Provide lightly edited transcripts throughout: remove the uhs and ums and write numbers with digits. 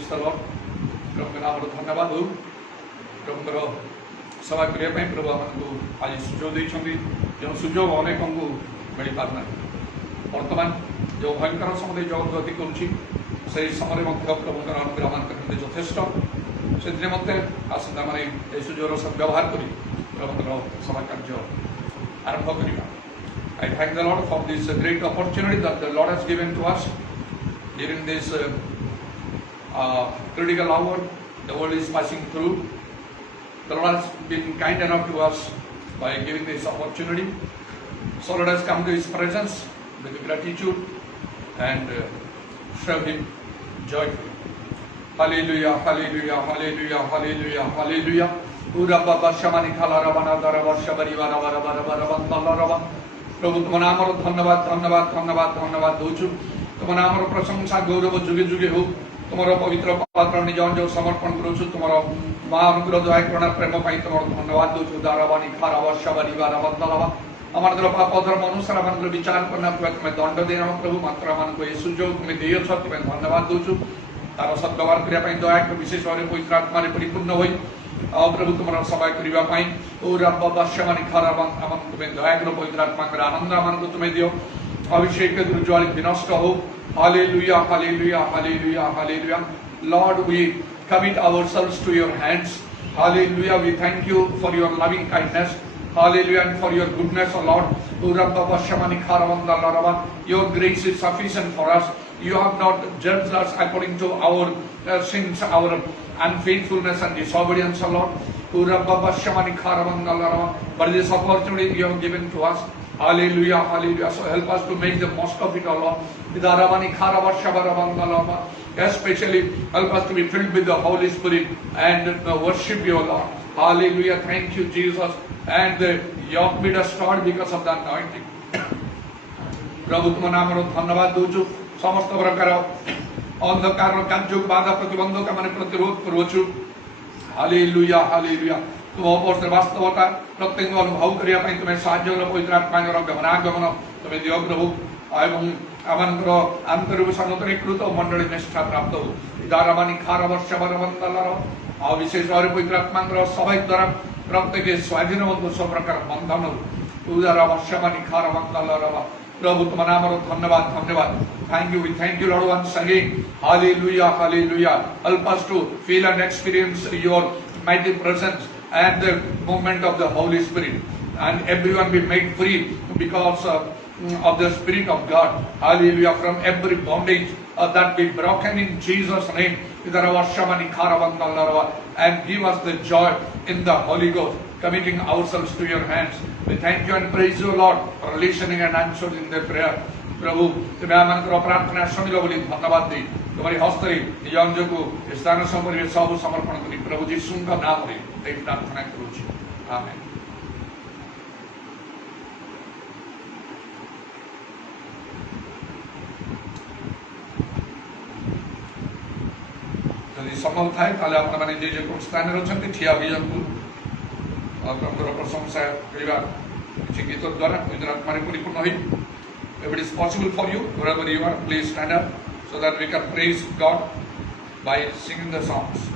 Praise the Lord प्रभु नाम धन्यवाद हो प्रभुଙ୍କର सेवा करने प्रभु आमको आज सुजोग देते जो सुजोग अनेक को मिल पारना बर्तमान जो भयंकर समय जगत गति कर समय प्रभुଙ୍କର अनुग्रह मान यथेष्ट से मत आसंता मैंने सुजोग सद्व्यवहार कर प्रभुଙ୍କର सेवा कार्य आरंभ करवा। I thank the Lord for this great opportunity that the Lord has given to us during this critical hour the world is passing through. The Lord has been kind enough to us by giving this opportunity. So let us come to His presence with gratitude and serve Him joyfully. Hallelujah, hallelujah, hallelujah, hallelujah, hallelujah. Ura baba shamani khala rabana dara varsha bari vara vara vara vara vara vara प्रभु तुम नाम धन्यवाद धन्यवाद धन्यवाद धन्यवाद दूचु तुम नाम प्रशंसा गौरव जुगे जुगे हो तुम पवित्र पात्र निज अंज समर्पण करुचु तुम महानुग्रह दया करुणा प्रेम तुम धन्यवाद दूचु दारावानी खारा वर्षा बारी बारा बदलावा आम पाप धर्म अनुसार आम विचार करना तुम्हें दंड देना प्रभु मात्र आम को यह सुजोग तुम्हें देछ तुम्हें धन्यवाद दूचु तार सद्व्यवहार करने दया विशेष भाव पवित्र आत्मा परिपूर्ण हो प्रभु तुम सभा करने तुम्हें दयाकर पवित्र आत्मा आनंद आम तुम्हें दियो अभिषेक दुर्ज्वाल विनष्ट हो hallelujah hallelujah hallelujah hallelujah lord we commit ourselves to your hands hallelujah we thank you for your loving kindness hallelujah and for your goodness o Lord your grace is sufficient for us you have not judged us according to our sins our unfaithfulness and disobedience o Lord but this opportunity you have given to us hallelujah hallelujah so help us to make the most of it o Lord especially help us to be filled with the Holy Spirit and worship you o Lord hallelujah thank you Jesus and the yoke be destroyed because of the anointing प्रभु तुम नाम धन्यवाद दूचु समस्त प्रकार अंधकार कार्य बाधा प्रतिबंधक मैंने प्रतिरोध करुचु हालेलुया हालेलुया तुम उपस्थित वास्तवता प्रत्येक अनुभव करने तुम्हें साहाय्य पवित्र आत्मा गमनागमन तुम्हें दियो प्रभु एवं आमर आंतरिक संगठनीकृत मंडली निष्ठा प्राप्त हो दारावानी खार वर्ष आ विशेष भाव पवित्र आत्मा सबै द्वारा प्रत्येक स्वाधीन सब प्रकार बंधन उदारा वर्षमानी खार प्रभु तुम नाम धन्यवाद धन्यवाद thank you we thank you Lord once again hallelujah hallelujah help us to feel and experience your mighty presence and the movement of the Holy Spirit and everyone be made free because of the Spirit of God hallelujah from every bondage that be broken in Jesus name and give us the joy in the Holy Ghost committing ourselves to your hands we thank you and praise you Lord for listening and answering the prayer प्रभु तुम्हें आम प्रार्थना शुणिल बोली धन्यवाद दी तुम्हारी हस्ते निज अंज को स्थान समय सब समर्पण करी प्रभु जीशु नाम प्रार्थना करुच्ची आमेन यदि संभव थाए आपने जे स्थान अच्छा ठिया हो जातु प्रभुर प्रशंसा करवा किसी गीत द्वारा पवित्र आत्मा परिपूर्ण हो if it is possible for you wherever you are please stand up so that we can praise God by singing the songs.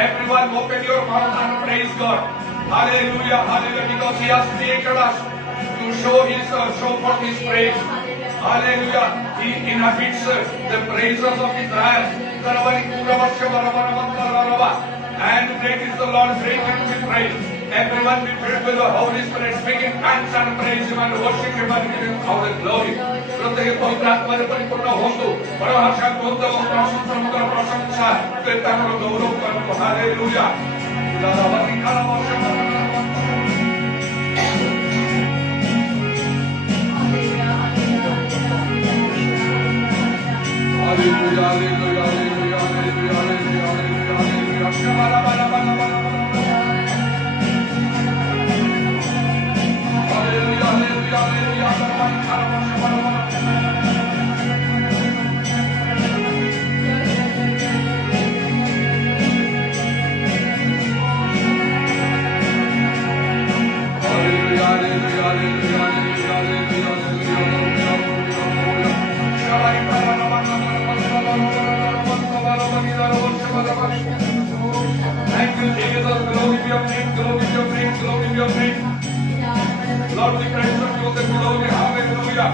Everyone open your mouth and praise God. Hallelujah, hallelujah, because He has created us to show forth His praise. Hallelujah, He inhabits the praises of Israel. And great is the Lord, great to be praised. Everyone be filled with the Holy Spirit, speaking thanks and praise Him and worship Him and give Him all the glory. प्रत्येक पवित्र आत्मा से परिपूर्ण होंतु परभाषा बोलते हो प्रशंसा मुद्रा प्रशंसा कृतज्ञता करो गौरव करो हालेलुया दारावती काला वर्षा hallelujah hallelujah hallelujah hallelujah hallelujah hallelujah शबाला बाला बाला बाला हालेलुया हालेलुया हालेलुया दारावती काला वर्षा बाला बाला Thank you, Jesus. Glory be your name, glory be your name, glory be your name. Lord, we praise you, the glory, hallelujah.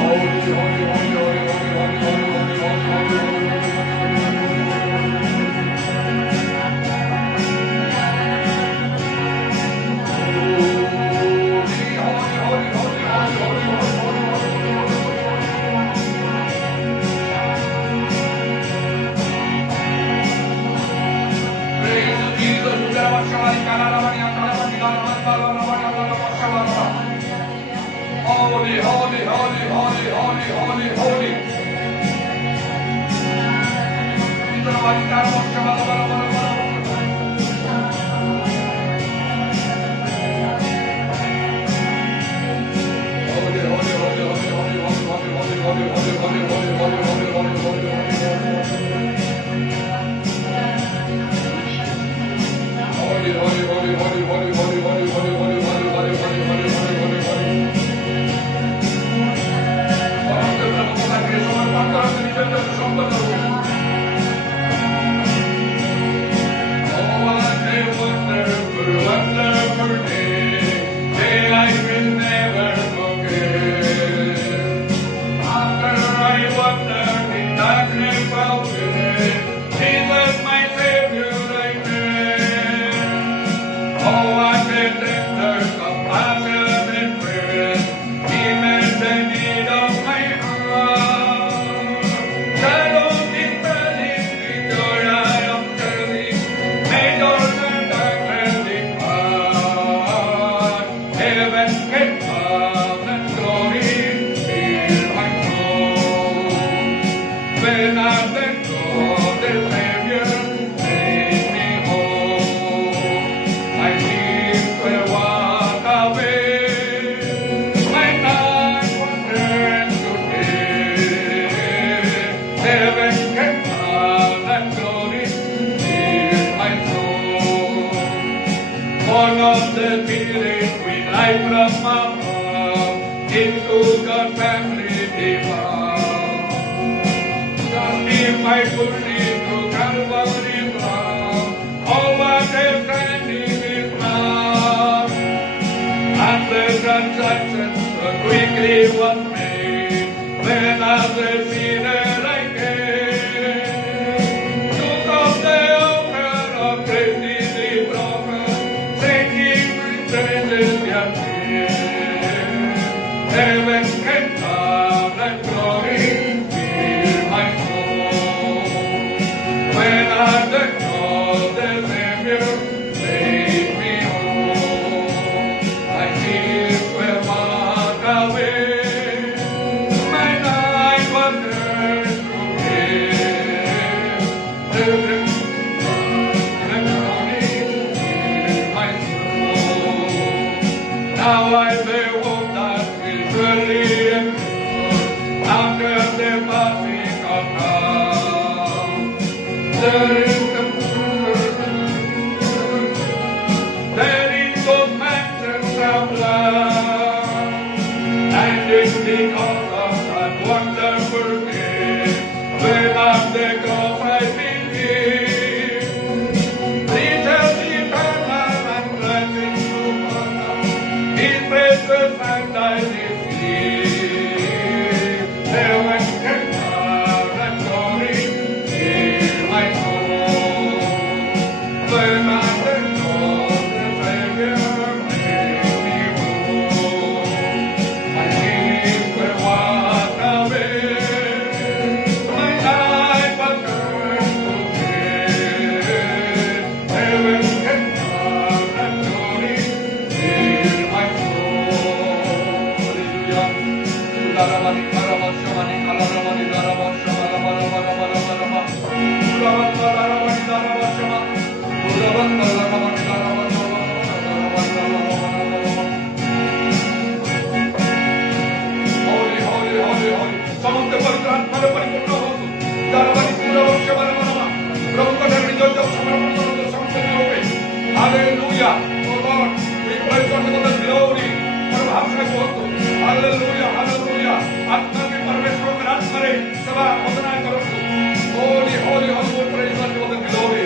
Holy, holy, holy, holy, holy, holy, holy, holy, holy. Holy, holy, holy, holy, holy, holy, holy. transactions quickly was made when as a sinner I came. Took up the altar of praise easy broken, singing praises their name. Heaven can come and glory fill my soul. When at the cross the Savior made me whole, my tears were washed away. My life was turned to Him. Heaven and glory fill my soul. Now I behold that visually after the passing of God. There is those mansions of love, and it's because of that wonderful gift when on the cross I believe. Riches eternal and blessings to honor, His precious hand I receive. Heaven can come and glory fill my soul. When I the cross the Savior made me whole, my sins were washed away. My life was turned to Him. Heaven can come and glory fill my soul. Hallelujah. Hallelujah. Oh Lord, we praise God for the glory. Hallelujah, hallelujah. आत्मा में परमेश्वर में राज करे सभा वंदना करो. Holy, holy, holy, we praise God for the glory.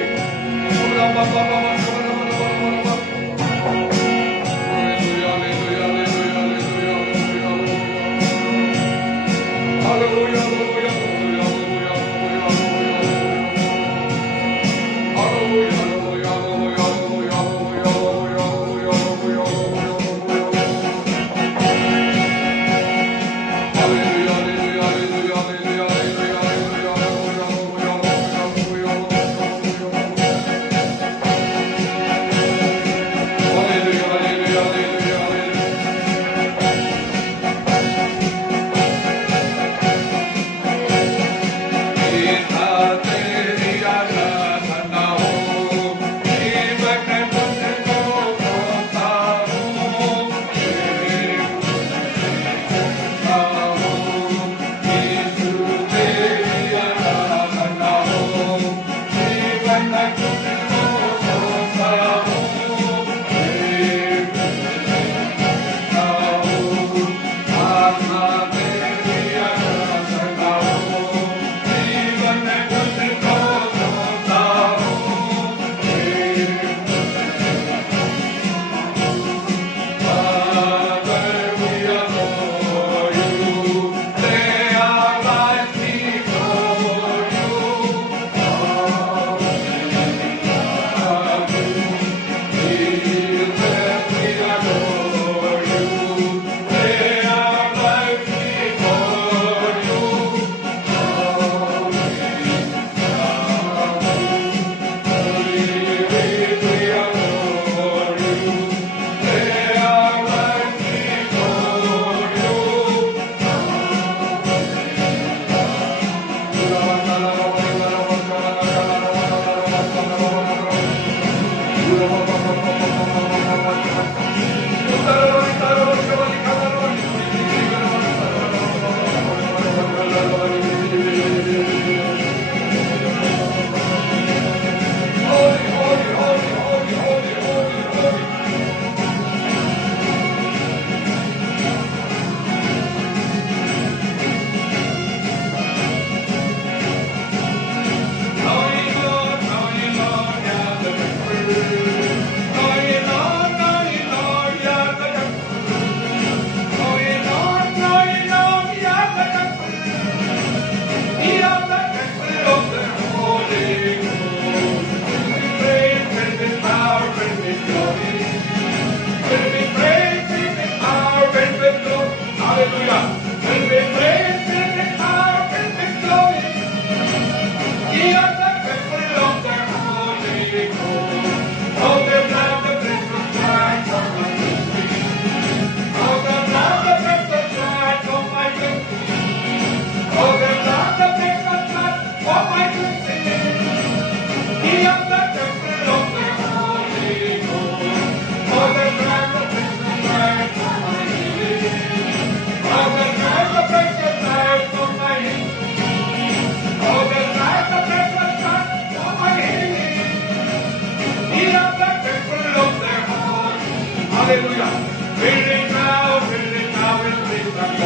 Hallelujah. Build it now, build it now, build it now.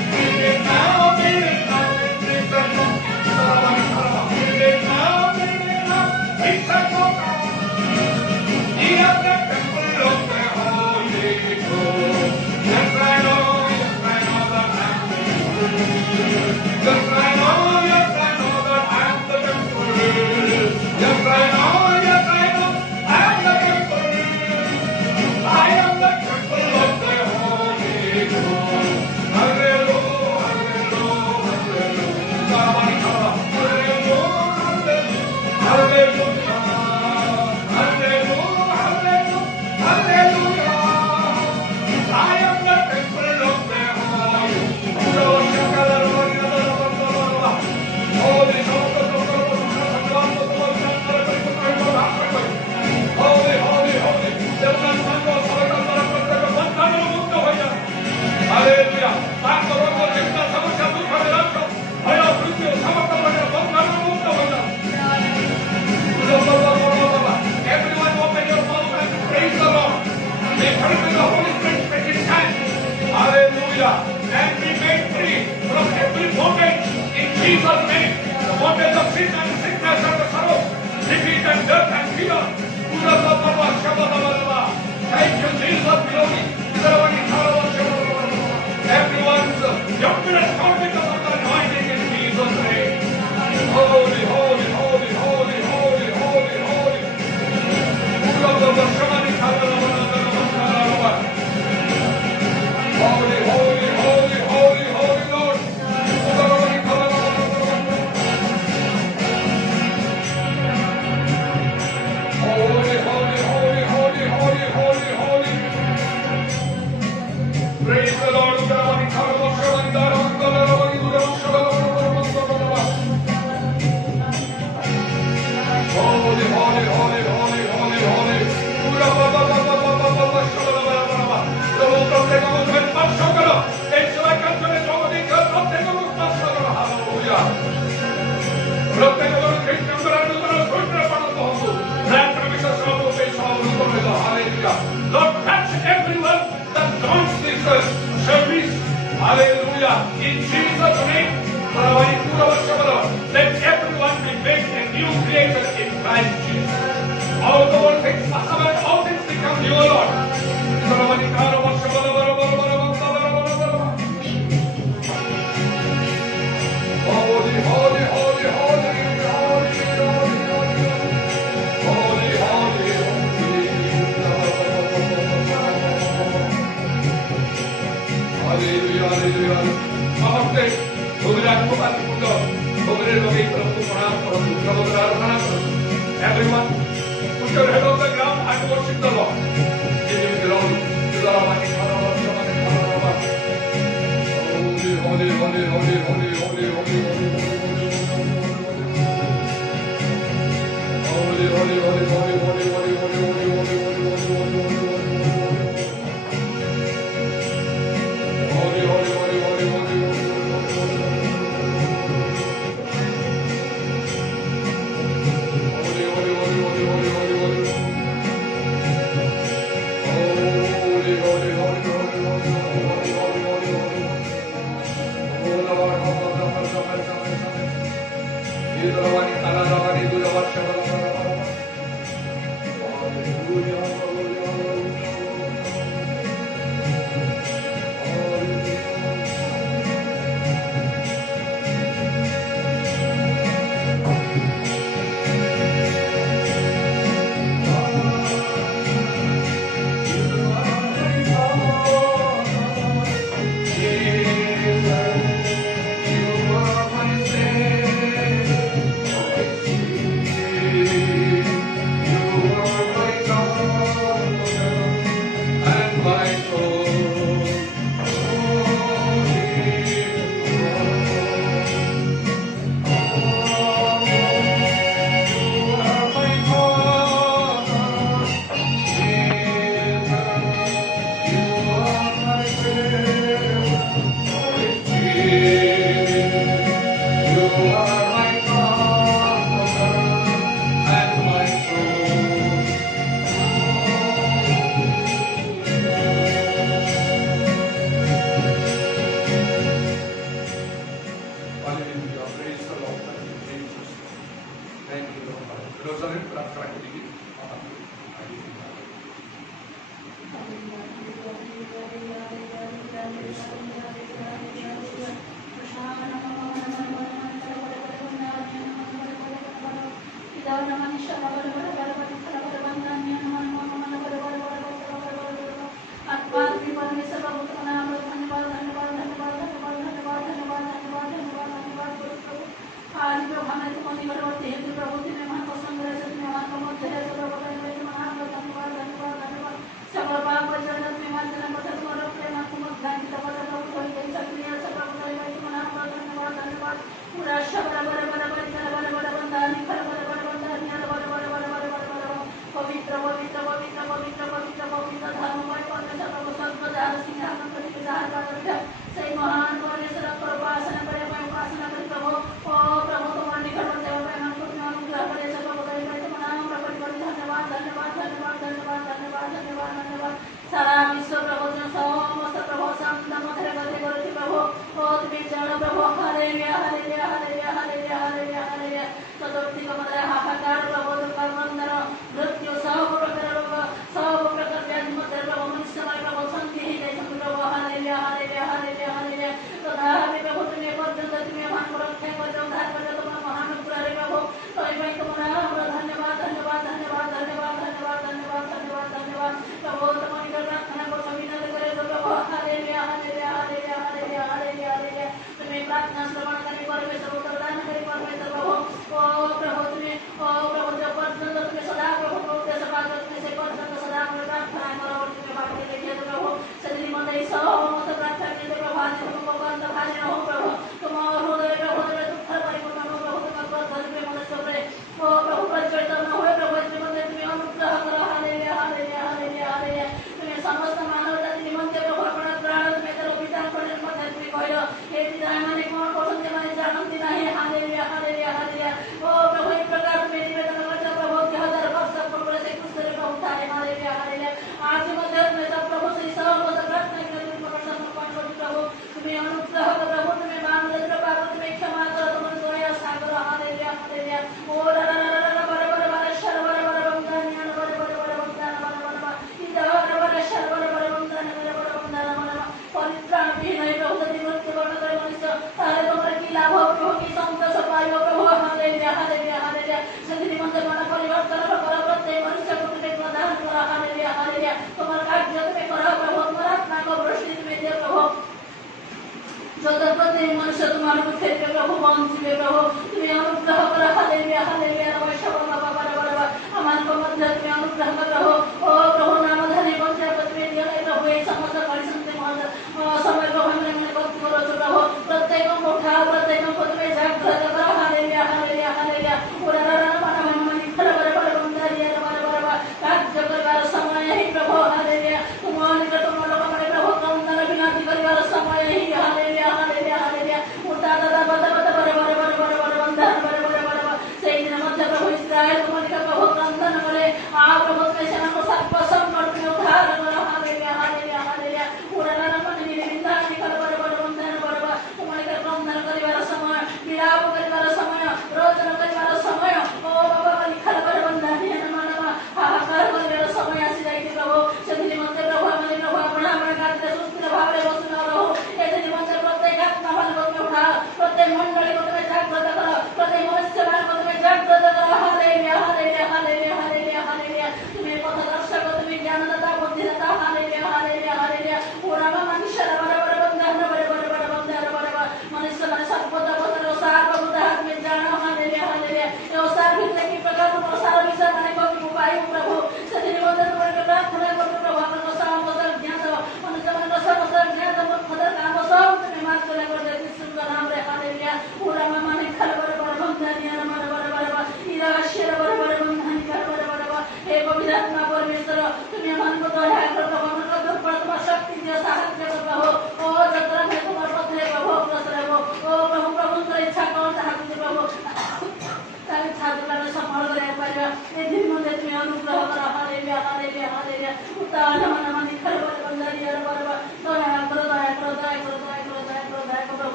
Build it now, build it now, build it now. Build it now, build it now. It's a God. He has the temple of the Holy Ghost. Yes, I know that I'm the temple. Yes, I know that I'm the temple. Yes, I know I'm the temple. I am the temple of the Holy Ghost. Hallelujah, hallelujah, hallelujah, hallelujah, hallelujah, hallelujah. I am the temple of the Holy Hallelujah. Everyone open your mouth and praise the Lord. The Holy Spirit take his hand. Hallelujah. And be made free from every bondage in Jesus' name. The bondage of sin and sickness and the sorrow, defeat and death and fear. Thank you, Jesus. Glory. Everyone's young and strong because of the anointing in Jesus' name. Holy, holy, holy, holy, holy, holy, holy. Holy, holy, holy, holy, holy Lord. Holy, holy, holy, holy, holy, holy, holy. Praise the Lord. Holy, holy, holy, holy, holy, holy. Lord, touch everyone that joins this service. Hallelujah. In Jesus' name, let everyone be made a new creature in Christ Jesus. All the old things pass away, all things become new, Lord. Holy, holy, holy, holy, holy, holy, holy, Hallelujah, hallelujah. Namaste. Everyone, put your head on the ground and worship the Lord. Give him glory. Holy, holy, holy, holy, holy, holy, holy, holy, holy, holy, holy, holy, holy, holy,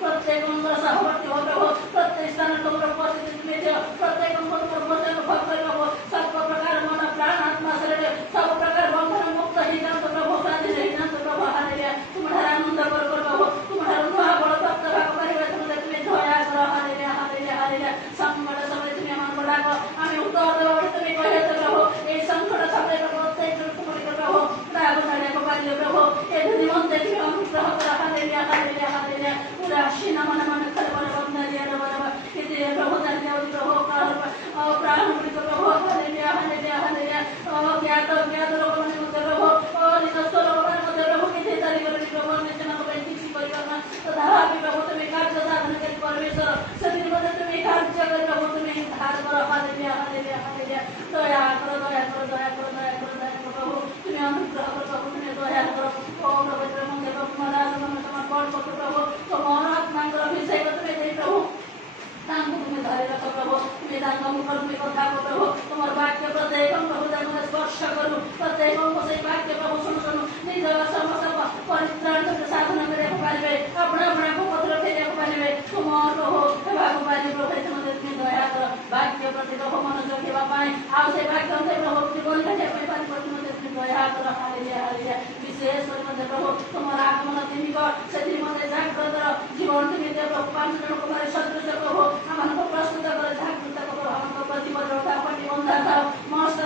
प्रत्येक प्रति प्रभु मनोज रखा आउ से भाग्य प्रभु जीवन काटिया परिवर्तन दया कर hallelujah hallelujah विशेष कर प्रभु तुम आगमन दिन से जागृत जीवन दिन प्रभु 5 जन को सदृश प्रभु आम प्रस्तुत कर जागृत प्रभु आम प्रतिबद्ध रखा प्रतिबंधा था मस्त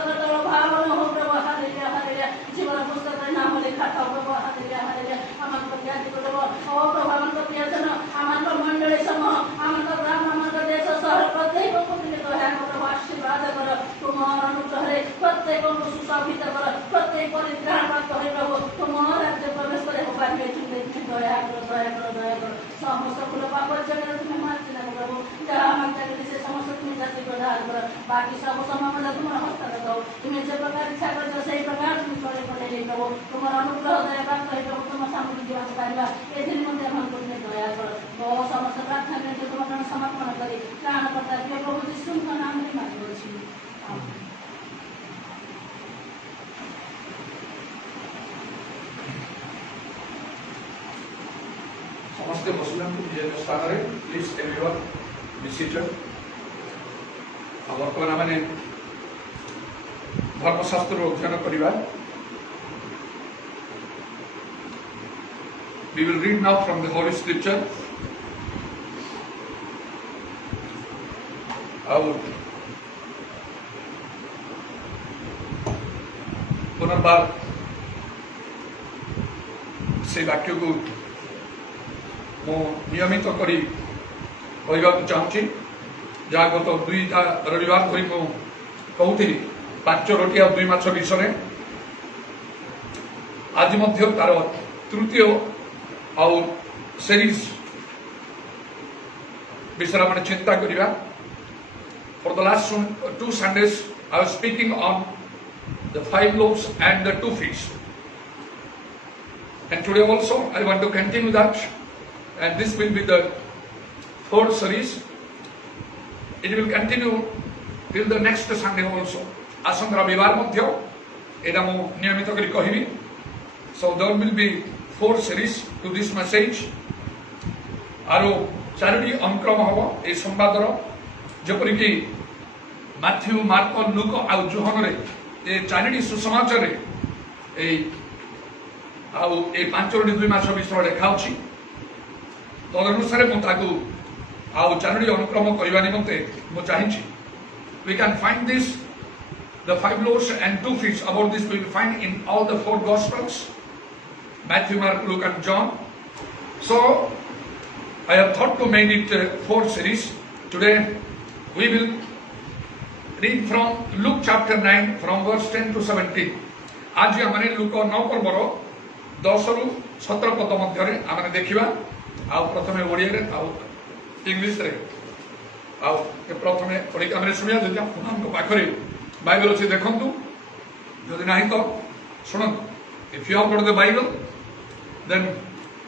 भावन हो प्रभु हालेलुया हालेलुया जीवन पुस्तक नाम लिखा था प्रभु हालेलुया हालेलुया आम ज्ञाति प्रभु ओ प्रभु आम प्रियजन आम मंडली समूह आम ग्राम आम देश शहर प्रत्येक को दया प्रभु आशीर्वाद कर तुम अनुग्रह प्रत्येक को सुशोभित कर प्रत्येक परित्राण प्राप्त हो प्रभु तुम राज्य प्रवेश करे दया कर समस्त फूल पाप जगह तुम्हें मार्जना प्रभु जहाँ मांगते से समस्त तुम्हें जाति प्रदान कर बाकी सब समय तुम हस्तगत हो तुम्हें जो प्रकार इच्छा कर से प्रकार तुम करे प्रभु तुम अनुग्रह दया प्राप्त हो प्रभु तुम सामूहिक जीवन पाइबा ए दिन मध्य मन तुमने दया कर बहुत समस्त प्रार्थना करके तुम समर्पण करी प्राण करता प्रभु यीशु का नाम में मांगो छी आमीन। समस्ते बसुनांतु निज स्थान रे प्लीज एवरीवन बी सीटेड। वर्तमान माने धर्मशास्त्र अध्ययन करिबा। We will read now from the Holy Scripture. और पुनर्बार से वाक्य को मो नियमित करी कहवाक चाहूँगी जहाँ गत 2टा रविवार धरी मु कहूली 5 रोटी और 2 माछ विषय आज मध्य तार तृतीय और सीरीज विषय मैंने चिंता करिबा। For the last 2 Sundays I was speaking on the 5 loaves and the 2 fish, and today also I want to continue that, and this will be the 4th series. It will continue till the next Sunday also. आसंता रविवार मध्य एटा मु नियमित करी कहिबी। So there will be 4 series to this message. आरो 4टी अनुक्रम हबो ए संवादर जेपरि कि Matthew mark look आ Johan रे ए 4टी सुसमाचार रे ए आउ ए 5 रोटी 2 माछ विषय लेखा अछि। तदनुसार मु ताकू आउ 4टी अनुक्रम करबा निमंते मु चाहि। We can find this, the 5 loaves and 2 fish, about this we will find in all the 4 Gospels, Matthew, Mark, Luke and John. So I have thought to make it 4 series. Today we will read from Luke chapter 9 from verse 10 to 17. आज हमने look 9 पर्वर 10 रु 17 पद मध्य आम देखा। आउ प्रथम ओडिया रे आउ इंग्लिश रे आउ प्रथम पढ़ी आम शुणा जदि आपको पाखरे बाइबल अच्छे देखु जदि ना तो शुणु। If you have got the Bible, then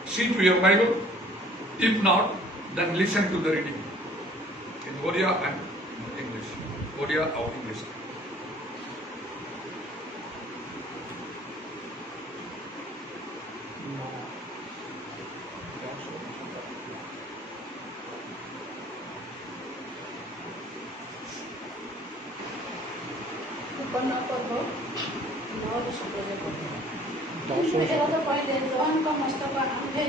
see to your Bible. If not, then listen to the reading in Odia and English. Odia or English. मस्तक आम्भे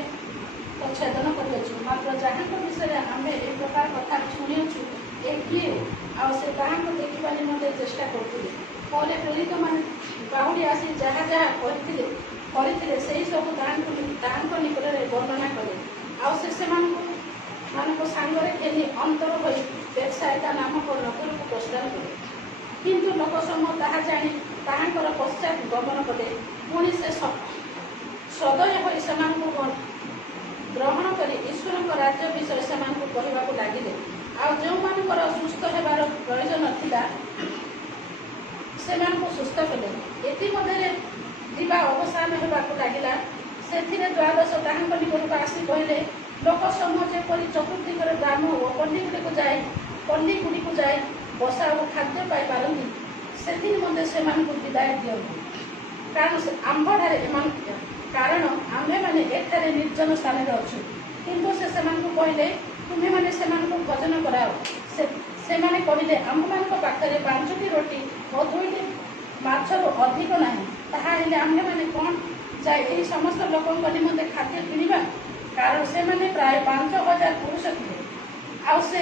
छेदन कर मात्र जहाँ विषय आम ए प्रकार कथा शुणुचु ए किए आसे देखा निम्ते चेष्टा करुले फल प्रेरित मान बाहुड़ी आसी जहाँ जहाँ करते से सब निकट में वर्णना कले आने सांगे खेली अंतर हो बेतसाइदा नामक नगर को प्रस्थान कले। किंतु लोक समूह ताहा जानी ताहांकर पश्चात गमन कले। पुणी से सदय हो ग्रहण कर ईश्वर राज्य विषय से कहवाक लगिले। जो मानकर सुस्थ होबार प्रयोजन थिला से सुस्थ कले। एतिमध्य दिवा अवसान होबाक लगिला। से द्वादश ताहांक निकटक आसी कहले लोक समूह जेपरि चतुर्दिगर ग्राम और पल्ली गुड़ी जाए बसा और खाद्य पाई पारती से विदाय दियंतु। कारण आम्भे माने एठारे निर्जन स्थान अच्छु। किंतु से कहले तुम्हें मैंने सेମାନଙ୍କୁ भोजन कराओ। सेमाने कहिले आम्भମାନଙ୍କ पाखरे 5ଟି रोटी ଓ 2ଟି ମାଛରୁ ଅଧିକ ନାହିଁ। ତାହା ହେଲେ ଆମ୍ଭେମାନେ କ'ଣ ଯାଇ ଏହି ସମସ୍ତ ଲୋକଙ୍କ ନିମନ୍ତେ ଖାଦ୍ୟ କିଣିବା? କାରଣ ସେମାନେ ପ୍ରାୟ 5000 ପୁରୁଷ ଥିଲେ। ଆଉ ସେ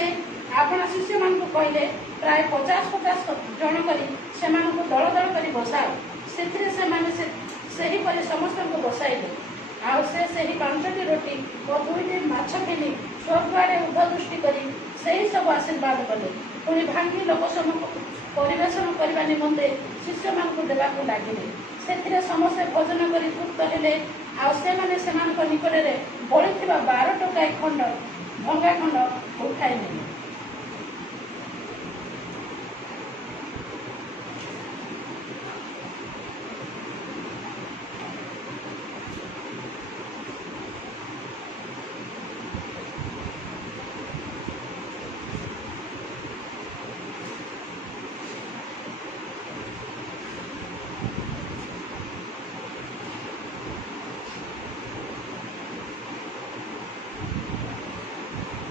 ଆପଣ ଶିଷ୍ୟମାନଙ୍କୁ କହିଲେ ପ୍ରାୟ 50 ଜଣ କରି ସେମାନଙ୍କୁ ଦଳ ଦଳ କରି ବସାଅ। ସେଥିରେ ସେମାନେ ସେହିପରି ସମସ୍ତଙ୍କୁ ବସାଇଲେ। ଆଉ ସେ ସେହି 5ଟି ରୋଟି ଓ 2ଟି ମାଛ ଘେନି ସ୍ୱର୍ଗଆଡ଼େ ଉର୍ଦ୍ଧ୍ୱ ଦୃଷ୍ଟି କରି ସେହି ସବୁ ଆଶୀର୍ବାଦ କଲେ। ପୁଣି ଭାଙ୍ଗି ଲୋକ ପରିବେଷଣ କରିବା ନିମନ୍ତେ ଶିଷ୍ୟମାନଙ୍କୁ ଦେବାକୁ ଲାଗିଲେ। ସେଥିରେ ସମସ୍ତେ ଭୋଜନ କରି ତୃପ୍ତ ହେଲେ। ଆଉ ସେମାନେ ସେମାନଙ୍କ ନିକଟରେ ବଳିଥିବା 12 ଟଙ୍କାଏ ଭଙ୍ଗା ଖଣ୍ଡ ଉଠାଇ ନେଲେ।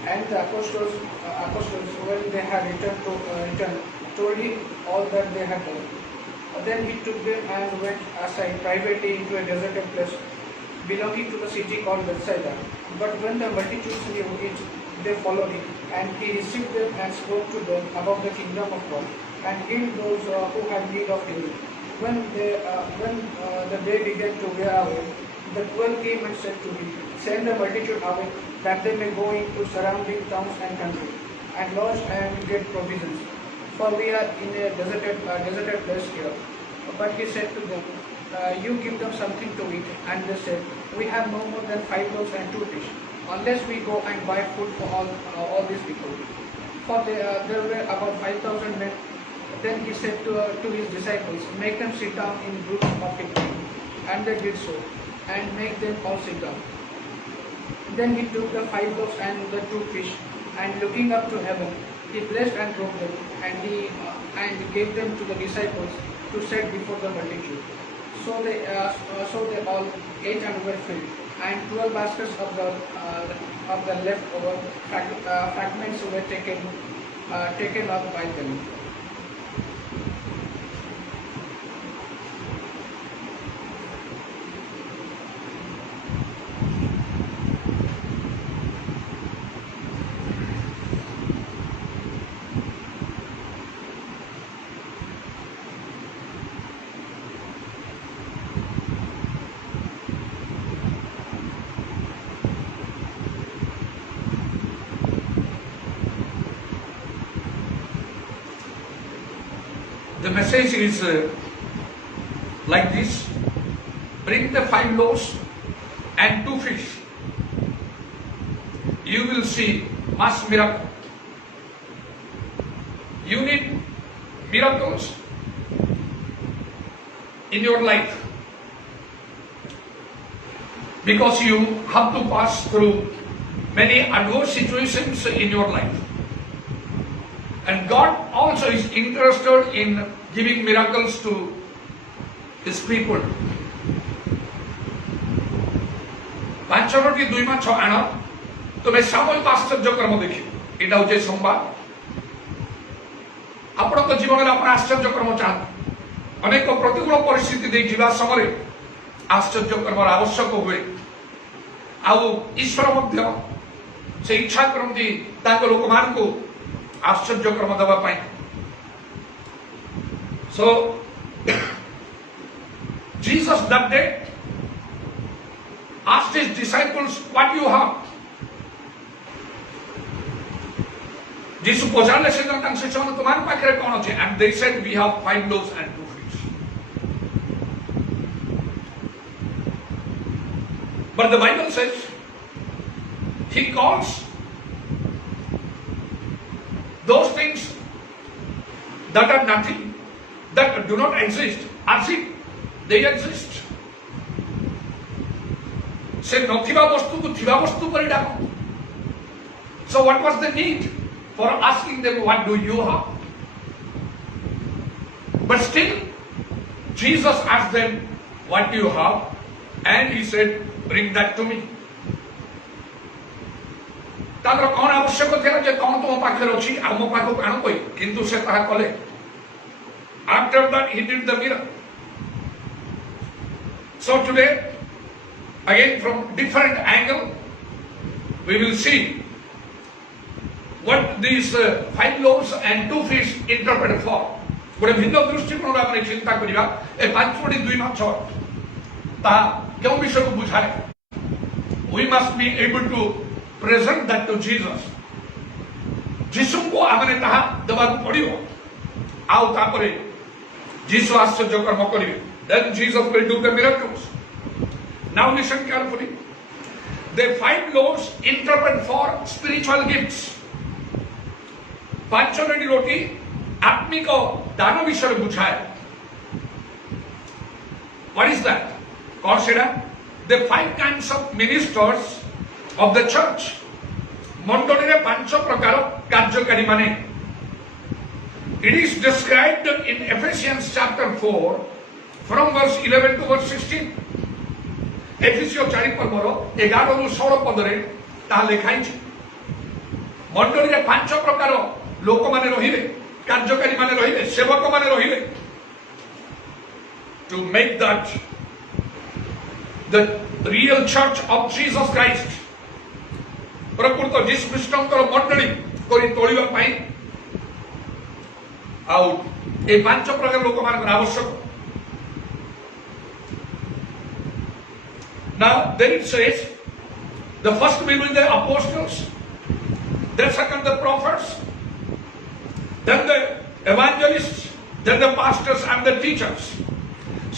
And the apostles, when they had returned, told him all that they had done. Then he took them and went aside privately into a deserted place belonging to the city called Bethsaida. But when the multitudes knew it, they followed him, and he received them and spoke to them about the kingdom of God, and healed those who had need of healing. When the day began to wear away, the 12 came and said to him, "Send the multitude away, that they may go into surrounding towns and country, and lodge and get provisions. For we are in a deserted place here." But he said to them, "You give them something to eat." And they said, "We have no more than 5 loaves and 2 fish, unless we go and buy food for all these people." For there were about 5,000 men. Then he said to his disciples, "Make them sit down in groups of 50." And they did so, and make them all sit down. Then he took the 5 loaves and the 2 fish, and looking up to heaven, he blessed and broke them, and gave them to the disciples to set before the multitude. So they all ate and were filled, and 12 baskets of the leftover fragments were taken up by them. The message is like this: bring the 5 loaves and 2 fish. You will see mass miracle. You need miracles in your life because you have to pass through many adverse situations in your life. And God also is interested in giving miracles to His people. 5 ରୋଟି 2 ମାଛ ଆଣ, ତୁମେ ସାମୟିକ ଆଶ୍ଚର୍ଯ୍ୟକର୍ମ ଦେଖିବ। ଏଇଟା ହଉଛି ସମ୍ବାଦ। ଆପଣଙ୍କ ଜୀବନରେ ଆପଣ ଆଶ୍ଚର୍ଯ୍ୟକର୍ମ ଚାହାନ୍ତି। ଅନେକ ପ୍ରତିକୂଳ ପରିସ୍ଥିତି ଦେଇ ଯିବା ସମୟରେ ଆଶ୍ଚର୍ଯ୍ୟକର୍ମର ଆବଶ୍ୟକ ହୁଏ। ଆଉ ଈଶ୍ୱର ମଧ୍ୟ ସେ ଇଚ୍ଛା କରନ୍ତି ତାଙ୍କ ଲୋକମାନଙ୍କୁ ଆଶ୍ଚର୍ଯ୍ୟକର୍ମ ଦେବା ପାଇଁ। So Jesus that day asked his disciples, "What do you have?" ଯୀଶୁ ପଚାରିଲେ ସେଦିନ ତାଙ୍କ ଶିଷ୍ୟମାନେ ତୁମ ପାଖରେ କ'ଣ ଅଛି? And they said, "We have 5 loaves and 2 fish." But the Bible says he calls those things that are nothing, that do not exist, as if they exist. Se nothing vastu ku thiba vastu pari dako. So what was the need for asking them, "What do you have?" But still, Jesus asked them, "What do you have?" And he said, "Bring that to me." तादर कौन आवश्यक थिला जे कौन तुम पाखे अछि आ मो पाखो आनो कोई किंतु से ताहा कले after that he did the mirror so today again from different angle we will see what these 5 loaves and 2 fish interpret for गोटे भिन्न दृष्टिकोण आम चिंता करवा ए 5टी 2 माछ ता क्यों विषय को बुझाए we must be able to present that to Jesus जीसु को आमने ताहा देबा पड़ियो आउ तापरे जीसु आश्चर्य कर्म करिवे then Jesus will do the miracles now listen carefully the 5 loaves interpret for spiritual gifts 5टी रोटी आत्मिक दान विषय बुझाए what is that कौन सेड़ा the 5 kinds of ministers of the church मंडली रे 5 प्रकार कार्यकारी माने it is described in Ephesians chapter 4 from verse 11 to verse 16 एफिसियो 4 पर्वर 11 रु 16 पद रे ता लिखाई छै मंडली रे 5 प्रकार लोक माने रहिबे कार्यकारी माने रहिबे सेवक माने रहिबे to make that the real church of Jesus Christ प्रकृत जीसु ख्रीष्टंकर मंडली करी तोलिबा पई आउ ए 5 प्रकार लोक मान आवश्यक now then it says the first will be the apostles then second the prophets then the evangelists then the pastors and the teachers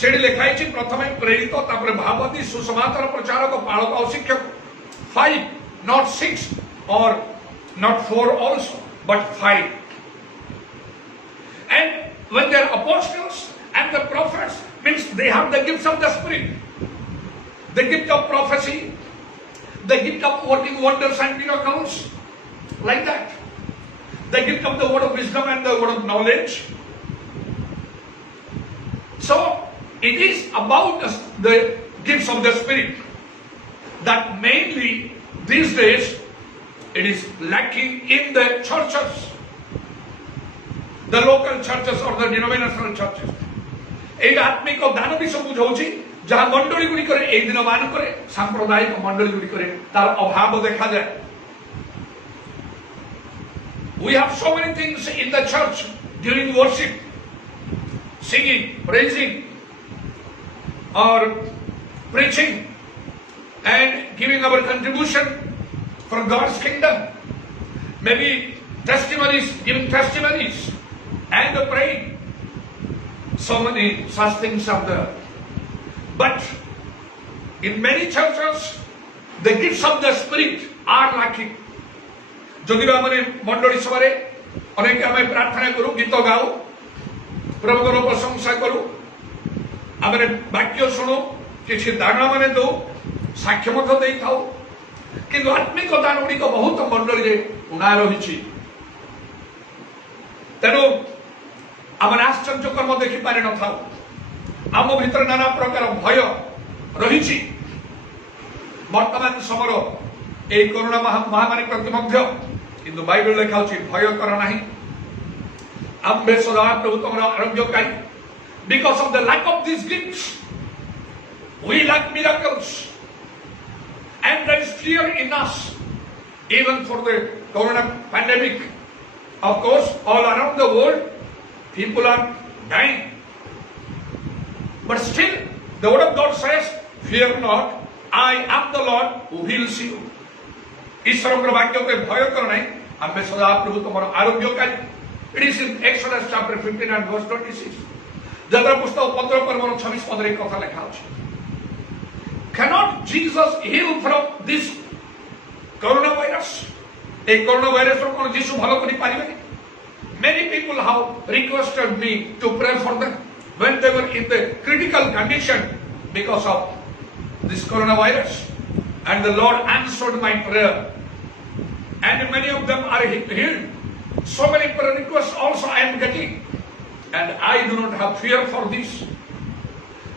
सेडी लिखाई छि प्रथमे प्रेरित तापर भावती सुसमाचार प्रचारक पालक और शिक्षक 5 not 6 or not 4 also but 5 and when they are apostles and the prophets means they have the gifts of the spirit the gift of prophecy the gift of working wonders and miracles like that the gift of the word of wisdom and the word of knowledge so it is about the gifts of the spirit that mainly these days it is lacking in the churches the local churches or the denominational churches ए आत्मिक दान विषय बुझाउछि जहाँ मंडली गुड़ी करे एक दिन मान करे सांप्रदायिक मंडली गुड़ी करे तार अभाव देखा जाए we have so many things in the church during worship singing praising or preaching and giving our contribution for God's kingdom maybe testimonies giving testimonies and praying so many such things are there but in many churches the gifts of the spirit are lacking जदि आमने मंडली सभा रे अनेक आमे प्रार्थना करू गीत गाऊ प्रभुर प्रशंसा करू आमने वाक्य सुनो किछि दान माने दो साक्ष्य मत देई थाऊ किंतु आत्मिक दान गुडी को बहुत मंडली रे उणा रहिछि तेनु आमने आश्चर्य कर्म देखि पारि न थाऊ आम भीतर नाना प्रकार भय रहिछि वर्तमान समर ए कोरोना महामारी प्रति मध्य किंतु बाइबल लिखा अछि भय कर नाही आम्बे सदा प्रभु तमरा आरोग्य काई because of the lack of these gifts we lack miracles and there is fear in us even for the corona pandemic of course all around the world people are dying but still the word of God says fear not I am the Lord who heals you ईश्वर वाक्य के भय कर नहीं आम्बे सदा प्रभु तमर आरोग्य काई it is in Exodus chapter 15 and verse 26 जतरा पुस्तक 15 पर्व 26 पद रे कथा लिखा अछि cannot Jesus heal from this coronavirus ए कोरोना वायरस रो कोन जीसु भलो करि पारिबे many people have requested me to pray for them when they were in the critical condition because of this coronavirus and the Lord answered my prayer and many of them are healed so many prayer requests also I am getting and I do not have fear for this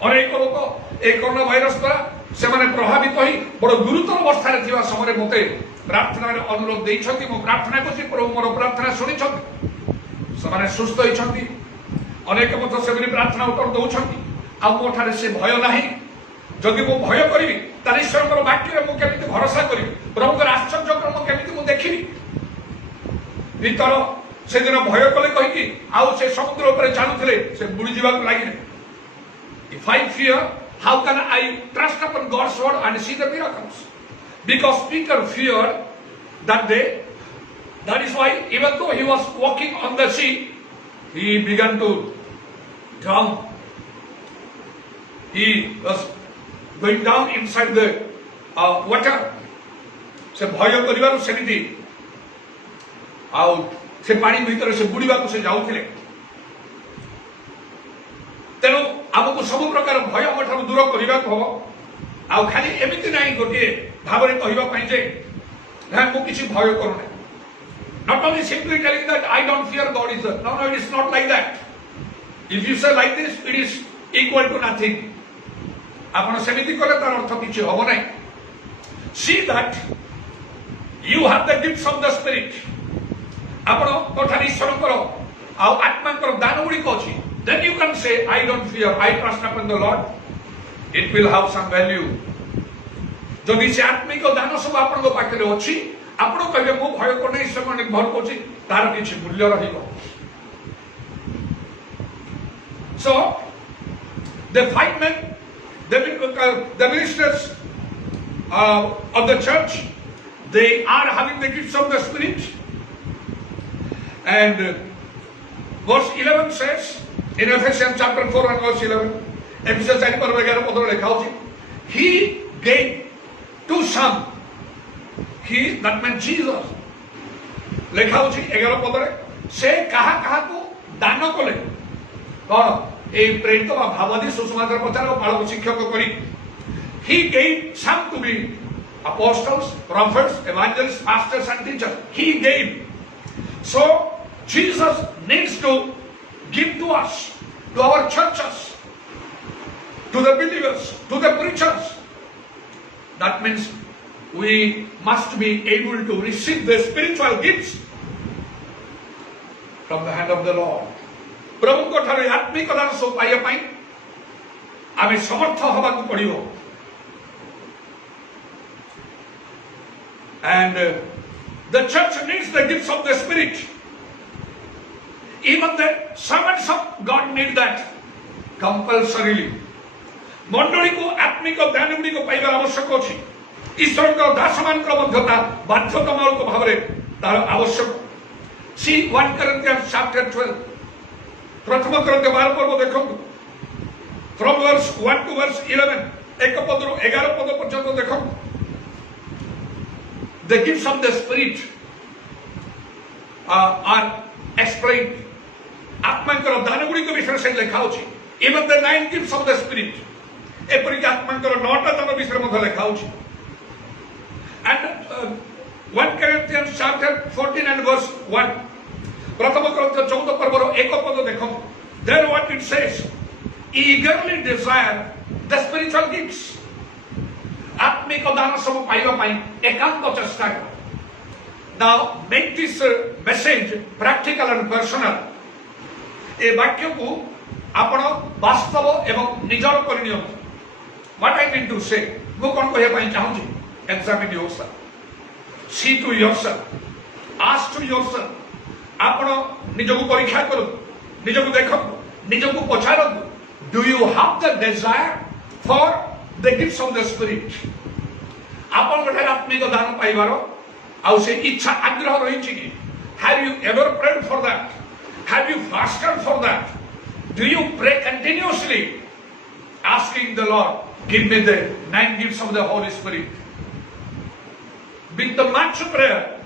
अनेक लोक ए corona virus द्वारा से माने प्रभावित होई बड़ गुरुतर अवस्था रे थिबा समय मते प्रार्थना रे अनुरोध देइछथि मो प्रार्थना करछि प्रभु मोर प्रार्थना सुनिछथि से माने सुस्थ होइछथि अनेक मत से प्रार्थना उत्तर दउछथि आ मो ठारे से भय नाही जदि मो भय करिवि तार ईश्वरकर वाक्य रे मो केमिति भरोसा करिवि प्रभुकर आश्चर्य कर्म केमिति मो देखिबि भीतर से दिन भय कले कहि आउ से समुद्र ऊपर चालुथिले से बुडी जीवा लागिने if I fear how can I trust upon God's word and see the miracles because Peter feared that day that is why even though he was walking on the sea he began to drown he was going down inside the water से भय करिवार सेमिति आउ से पानी भीतर से बुड़ीबा को से जाउथिले तेणु आमको सब प्रकार भय मठार दूर करने को हम आउ खाली एमती ना गोटे भाव में कहवाई जे ना मुझे किसी भय करूना not only simply telling that I don't fear God is no no it is not like that if you say like this it is equal to nothing आपण सेमिति कले तार अर्थ किछि होबो नै see that you have the gifts of the spirit आपण कोठारी ईश्वरकर आ आत्माकर दान गुडी को अछि then you can say I don't fear I trust upon the Lord it will have some value जदि से आत्मिक दान सब आपण को पाखरे अछि आपण कहबे मो भय को नै ईश्वर ने भर कोछि तार किछि मूल्य रहिबो so the five men the ministers of the church they are having the gifts of the spirit and verse 11 says in Ephesians chapter 4 and verse 11, Ephesians 4 पर 11 पद लिखा होछि he gave to some he that meant Jesus लिखा होछि 11 पद रे से कहा कहा को दान कले कोन ए प्रेरित बा भावादी सुसमाचार प्रचार और बालक शिक्षक करी he gave some to be apostles prophets evangelists pastors and teachers he gave so Jesus needs to give to us, to our churches, to the believers, to the preachers. That means we must be able to receive the spiritual gifts from the hand of the Lord. प्रभु को ठारे आत्मिक दान सब पाइया पाई आमे समर्थ हवा को पड़ियो and the church needs the gifts of the spirit. Even the servants of God need that compulsorily. मंडली को आत्मिक दान गुडी को पाइबार आवश्यक अछि ईश्वर को दासमान को मध्यता बाध्यतामूलक भाव रे तार आवश्यक सी 1 Corinthians chapter 12 प्रथम कोरिन्थ 12 पर्व देखो from verse 1 to verse 11 एक पद रो 11 पद पर्यंत देखो the gifts of the spirit are explained आत्मांकर दान गुडी को विषय से लिखा होछि even the 9 gifts of the spirit एपरि आत्मांकर 9टा दान विषय मध्ये लिखा होछि and 1 Corinthians chapter 14 and verse 1 प्रथम कोरिन्थ 14 पर्वर 1 पद देखो there what it says eagerly desire the spiritual gifts आत्मिक दान सब पाइबा पई एकांत चेष्टा now make this message practical and personal ए वाक्य को आपण वास्तव एवं निजर करनियो what I mean to say मो कोन कहय पई चाहू छी examine yourself see to yourself ask to yourself आपण निजको परीक्षा करू निजको देखो निजको पछारो do you have the desire for the gifts of the spirit आपण गठे आत्मिक दान पाइबारो आउ से इच्छा आग्रह रही छी कि have you ever prayed for that Have you fasted for that? Do you pray continuously asking the Lord, give me the 9 gifts of the Holy Spirit? With the much prayer,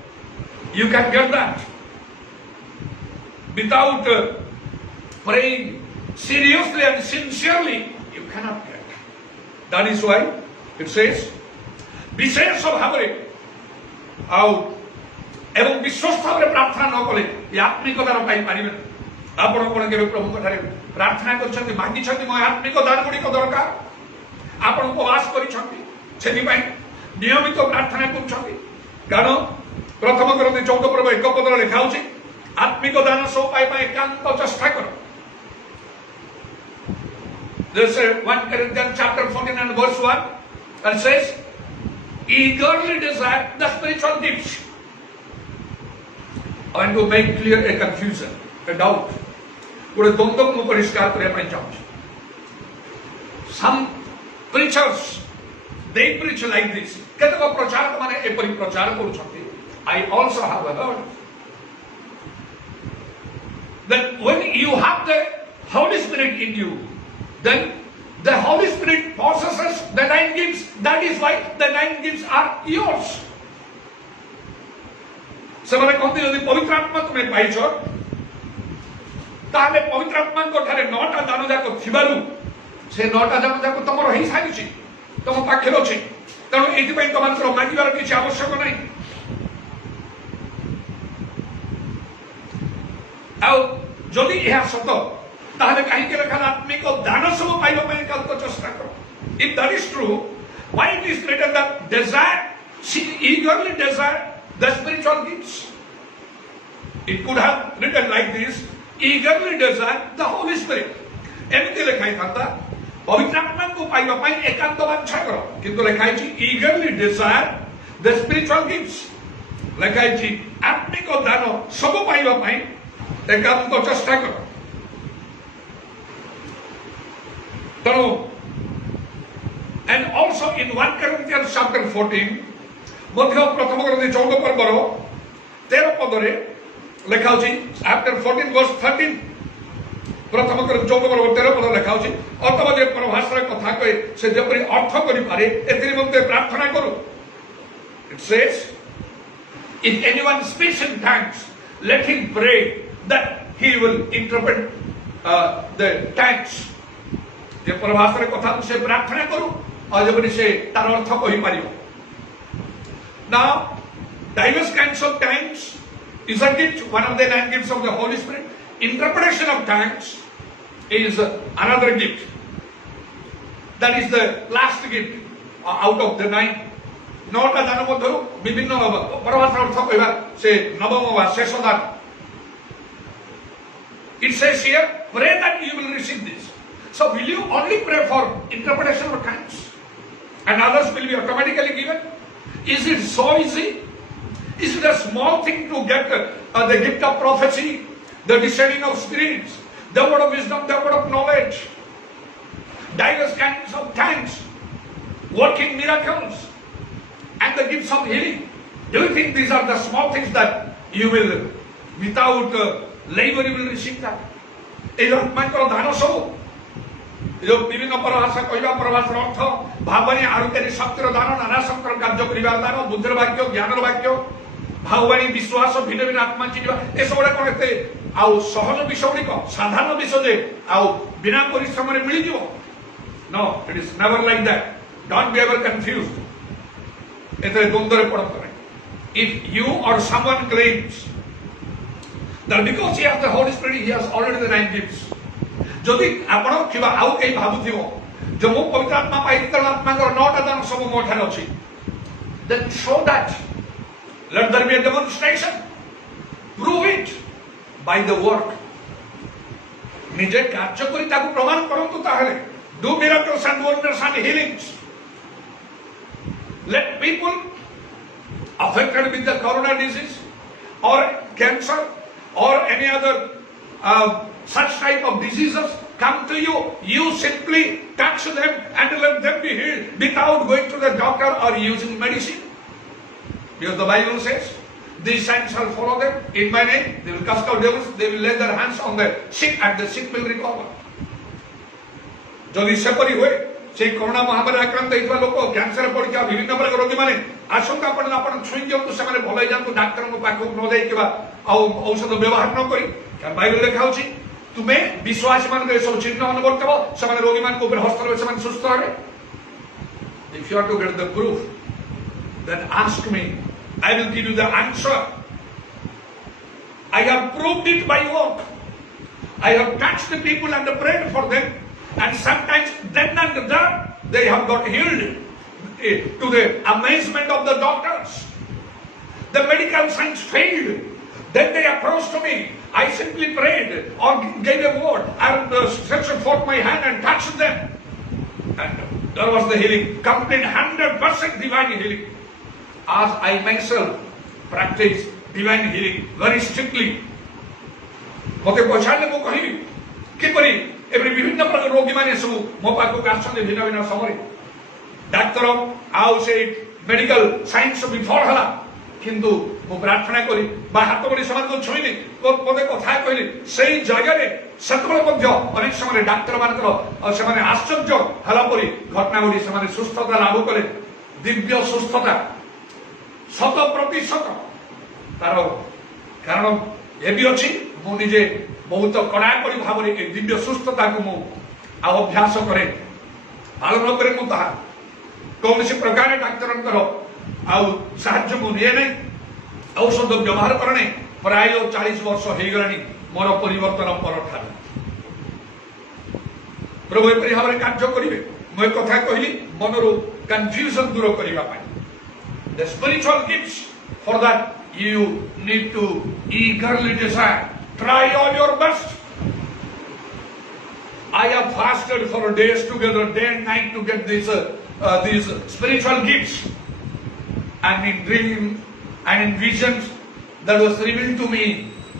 you can get that. Without praying seriously and sincerely, you cannot get. That is why it says, विशेष भावरे out एवं विश्वास भाव प्रार्थना न कले ये आत्मिक दान पाई पारिबे आपण कोन के प्रभु कठारे प्रार्थना करछन्ती मांगी छन्ती म आत्मिक दान गुडी को दरकार आपण उपवास करिछन्ती ସେଥିପାଇଁ ନିୟମିତ ପ୍ରାର୍ଥନା କରୁଛନ୍ତି। କାରଣ ପ୍ରଥମ କରନ୍ତି 14 ପର୍ବ 1 ପଦରେ ଲେଖା ହେଉଛି ଆତ୍ମିକ ଦାନ ସବୁ ପାଇବା ଏକାନ୍ତ ଚେଷ୍ଟା କର। This 1 Corinthians chapter 14 and verse 1 and says eagerly desire the spiritual gifts. I want to make clear a confusion, a doubt. ଗୋଟେ ଦ୍ୱନ୍ଦ୍ୱକୁ ମୁଁ ପରିଷ୍କାର କରିବା ପାଇଁ ଚାହୁଁଛି। Some preachers they preach like this. କେତେକ ପ୍ରଚାରକ ମାନେ ଏପରି ପ୍ରଚାର କରୁଛନ୍ତି। I also have heard that when you have the Holy Spirit in you, then the Holy Spirit possesses the 9 gifts. That is why the 9 gifts are yours. ସେମାନେ କହନ୍ତି ଯଦି ପବିତ୍ର ଆତ୍ମା ତୁମେ ପାଇଛ ତାହେଲେ ପବିତ୍ର ଆତ୍ମାଙ୍କ ଠାରେ 9ଟା ଦାନ ଯାକ ଥିବାରୁ ସେ 9ଟା ଦାନ ଯାକ ତମର ହେଇସାରିଛି, ତମ ପାଖରେ ଅଛି। ତେଣୁ ଏଥିପାଇଁ ତମମାନଙ୍କର ମାଗିବାର କିଛି ଆବଶ୍ୟକ ନାହିଁ। ଆଉ ଯଦି ଏହା ସତ ତାହେଲେ କାହିଁକି ଲେଖା ଆତ୍ମିକ ଦାନ ସବୁ ପାଇବା ପାଇଁ ଏକାନ୍ତ ଚେଷ୍ଟା କର। If that is true, why it is written that desire, eagerly desire the spiritual gifts? It could have written like this, eagerly desire the Holy Spirit. ଏମିତି ଲେଖା ହେଇଥାନ୍ତା ପବିତ୍ର ଆତ୍ମାଙ୍କୁ ପାଇବା ପାଇଁ ଏକାନ୍ତ ବାଞ୍ଛା କର, କିନ୍ତୁ ଲେଖା ହେଇଛି eagerly desire the spiritual gifts। ଲେଖା ହେଇଛି ଆତ୍ମିକ ଦାନ ସବୁ ପାଇବା ପାଇଁ ଏକାନ୍ତ ଚେଷ୍ଟା କର। ତେଣୁ and also in 1 Corinthians chapter 14 ମଧ୍ୟ ପ୍ରଥମ କରନ୍ତି 14 ପର୍ବର 13 ପଦରେ ଲେଖା ହେଉଛି chapter 14 verse 13 ପ୍ରଥମ କରନ୍ତି 14 ପର୍ବ 13 ପଦ ଲେଖା ହେଉଛି ଅଥବା ଯେ ପରଭାଷାରେ କଥା କହେ ସେ ଯେପରି ଅର୍ଥ କରିପାରେ ଏଥିରେ ମଧ୍ୟ ପ୍ରାର୍ଥନା କରୁ। It says if anyone speaks in tongues let him pray that he will interpret the tongues। ଯେ ପରଭାଷାରେ କଥା ସେ ପ୍ରାର୍ଥନା କରୁ ଆଉ ଯେପରି ସେ ତାର ଅର୍ଥ କହିପାରିବ। Now diverse kinds of tongues is a gift, one of the 9 gifts of the Holy Spirit. Interpretation of tongues is another gift. That is the last gift out of the 9. 9ଟା ଦାନ ମଧ୍ୟରୁ ବିଭିନ୍ନ ପରଭାଷାର ଅର୍ଥ କହିବା ସେ ନବମ ବା ଶେଷ ଦାନ। It says here, pray that you will receive this. So will you only pray for interpretation of tongues and others will be automatically given? Is it so easy? Is it a small thing to get the gift of prophecy, the discerning of spirits, the word of wisdom, the word of knowledge, diverse kinds of tongues, working miracles, and the gifts of healing? Do you think these are the small things that you will, without labor, you will receive that? এই আত্মাଙ୍କର ଦାନ ସବୁ जो विभिन्न परभाषा कहवा परभाषार अर्थ भाववाणी आरोग्य शक्तिर दान नाना शक्तिर कार्य कर दान बुद्धिर वाक्य ज्ञानर वाक्य भाववाणी विश्वास भिन्न भिन्न आत्मा चिन्ह एसबुड़ा कौन एत आउ सहज विषय गुड़िक साधारण विषय जे आउ बिना परिश्रम मिल जाव। No it is never like that. Don't be ever confused. एते द्वंद्व रे पड़त नहीं। If you or someone claims that because he has the Holy Spirit he has already the 9 gifts, যদি ଆପଣ କିମ୍ବା ଆଉ କେହି ଭାବୁଥିବ ଯେ ମୁଁ ପବିତ୍ର ଆତ୍ମା ପାଇଛି ତେଣୁ ଆତ୍ମାଙ୍କର 9ଟା ଦାନ ସବୁ ମୋ ଠାରେ ଅଛି, then show that, let there be a demonstration, prove it by the work। ନିଜେ କାର୍ଯ୍ୟ କରି ତାକୁ ପ୍ରମାଣ କରନ୍ତୁ। ତାହେଲେ do miracles and wonders and healings। let people affected with the corona disease or cancer or any other such type of diseases come to you, you simply touch them and let them be healed without going to the doctor or using medicine, because the Bible says these signs shall follow them in my name, they will cast out devils, they will lay their hands on the sick and the sick will recover। যদি সেপরি ହୁଏ সেই corona মহামারী আক্রান্ত ହେଇଥିବା ଲୋକ cancer ପଡ଼ିଥିବା ବିଭିନ୍ନ ପ୍ରକାର ରୋଗୀମାନେ ଆସନ୍ତୁ ଆପଣ ଛୁଇଁ ଦିଅନ୍ତୁ, ସେମାନେ ଭଲ ହେଇଯାଆନ୍ତୁ ଡାକ୍ତରଙ୍କ ପାଖକୁ ନ ଯାଇଥିବା ଆଉ ଔଷଧ ବ୍ୟବହାର ନ କରି। କାରଣ ବାଇବେଲ ଲେଖା ହେଉଛି ତୁମେ ବିଶ୍ୱାସୀ ମାନଙ୍କ ଏସବୁ ଚିହ୍ନ ଅନୁବର୍ତ୍ତବ, ସେମାନେ ରୋଗୀମାନଙ୍କ ଉପରେ ହସ୍ତ ଦେବେ, ସେମାନେ ସୁସ୍ଥ ହେବେ। If you are to get the proof, then ask me, I will give you the answer। I have proved it by work। I have touched the people and prayed for them, and sometimes then and there they have got healed to the amazement of the doctors. The medical science failed. Then they approached to me. I simply prayed or gave a word and stretched forth my hand and touched them. And there was the healing, complete 100% divine healing. As I myself practice divine healing very strictly. मते पछाड़े मु कहि किपरि एबे विभिन्न प्रकार रोगी माने सब मो पाखु आछन भिन्न भिन्न समय डाक्टर आउ से मेडिकल साइंस विफल हला किंतु मु प्रार्थना करी बा हाथ बड़ी समान को छुईली मते कथा कहली सेही जगह रे सकल मध्य अनेक समय डाक्टर मानकर से माने आश्चर्य हला परी घटना गुडी से माने सुस्थता लाभ करे दिव्य सुस्थता 100% तार कारण एबी अछि मु निजे बहुत कड़ाकड़ी भाव में दिव्य सुस्थता को मु अभ्यास करे पालन करे मु ताहा कौन सी प्रकार डाक्तर साहाଯ୍य मु निये नहीं औषध व्यवहार करने प्राय 40 वर्ष हो गलानी मोर परिवर्तन पर ठार प्रभु एपरि भाव में कार्य करिवे मु एक कथा कहली मनरो कंफ्यूजन दूर करिवा पाई the spiritual gifts for that you need to eagerly desire. Try all your best. I have fasted for days together, day and night, to get these spiritual gifts. And in dreams and in visions, that was revealed to me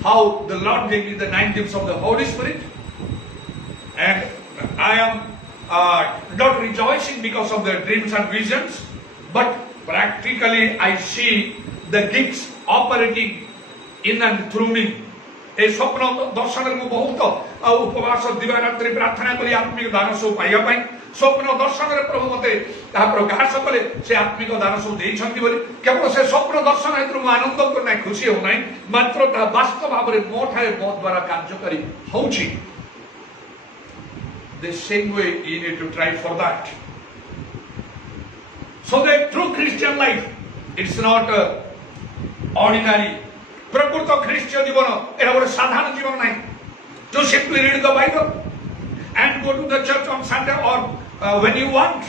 how the Lord gave me the 9 gifts of the Holy Spirit. And I am not rejoicing because of the dreams and visions, but practically I see the gifts operating in and through me. ए स्वप्न दर्शन मु बहुत उपवास दिवारात्रि प्रार्थना करी आत्मिक दान सब पाइबा पई स्वप्न दर्शन रे प्रभु मते ता प्रकाश कले से आत्मिक दान सब देई छंती बोली केवल से स्वप्न दर्शन हेतु मु आनंद करना खुशी हो नाही मात्र ता वास्तव भाव रे मो ठारे मो द्वारा कार्यकारी होउची the same way you need to try for that so the true Christian life it's not ordinary प्रकृत ख्रीष्टीय जीवन एटा गोटे साधारण जीवन नहीं to simply read the Bible and go to the church on Sunday or when you want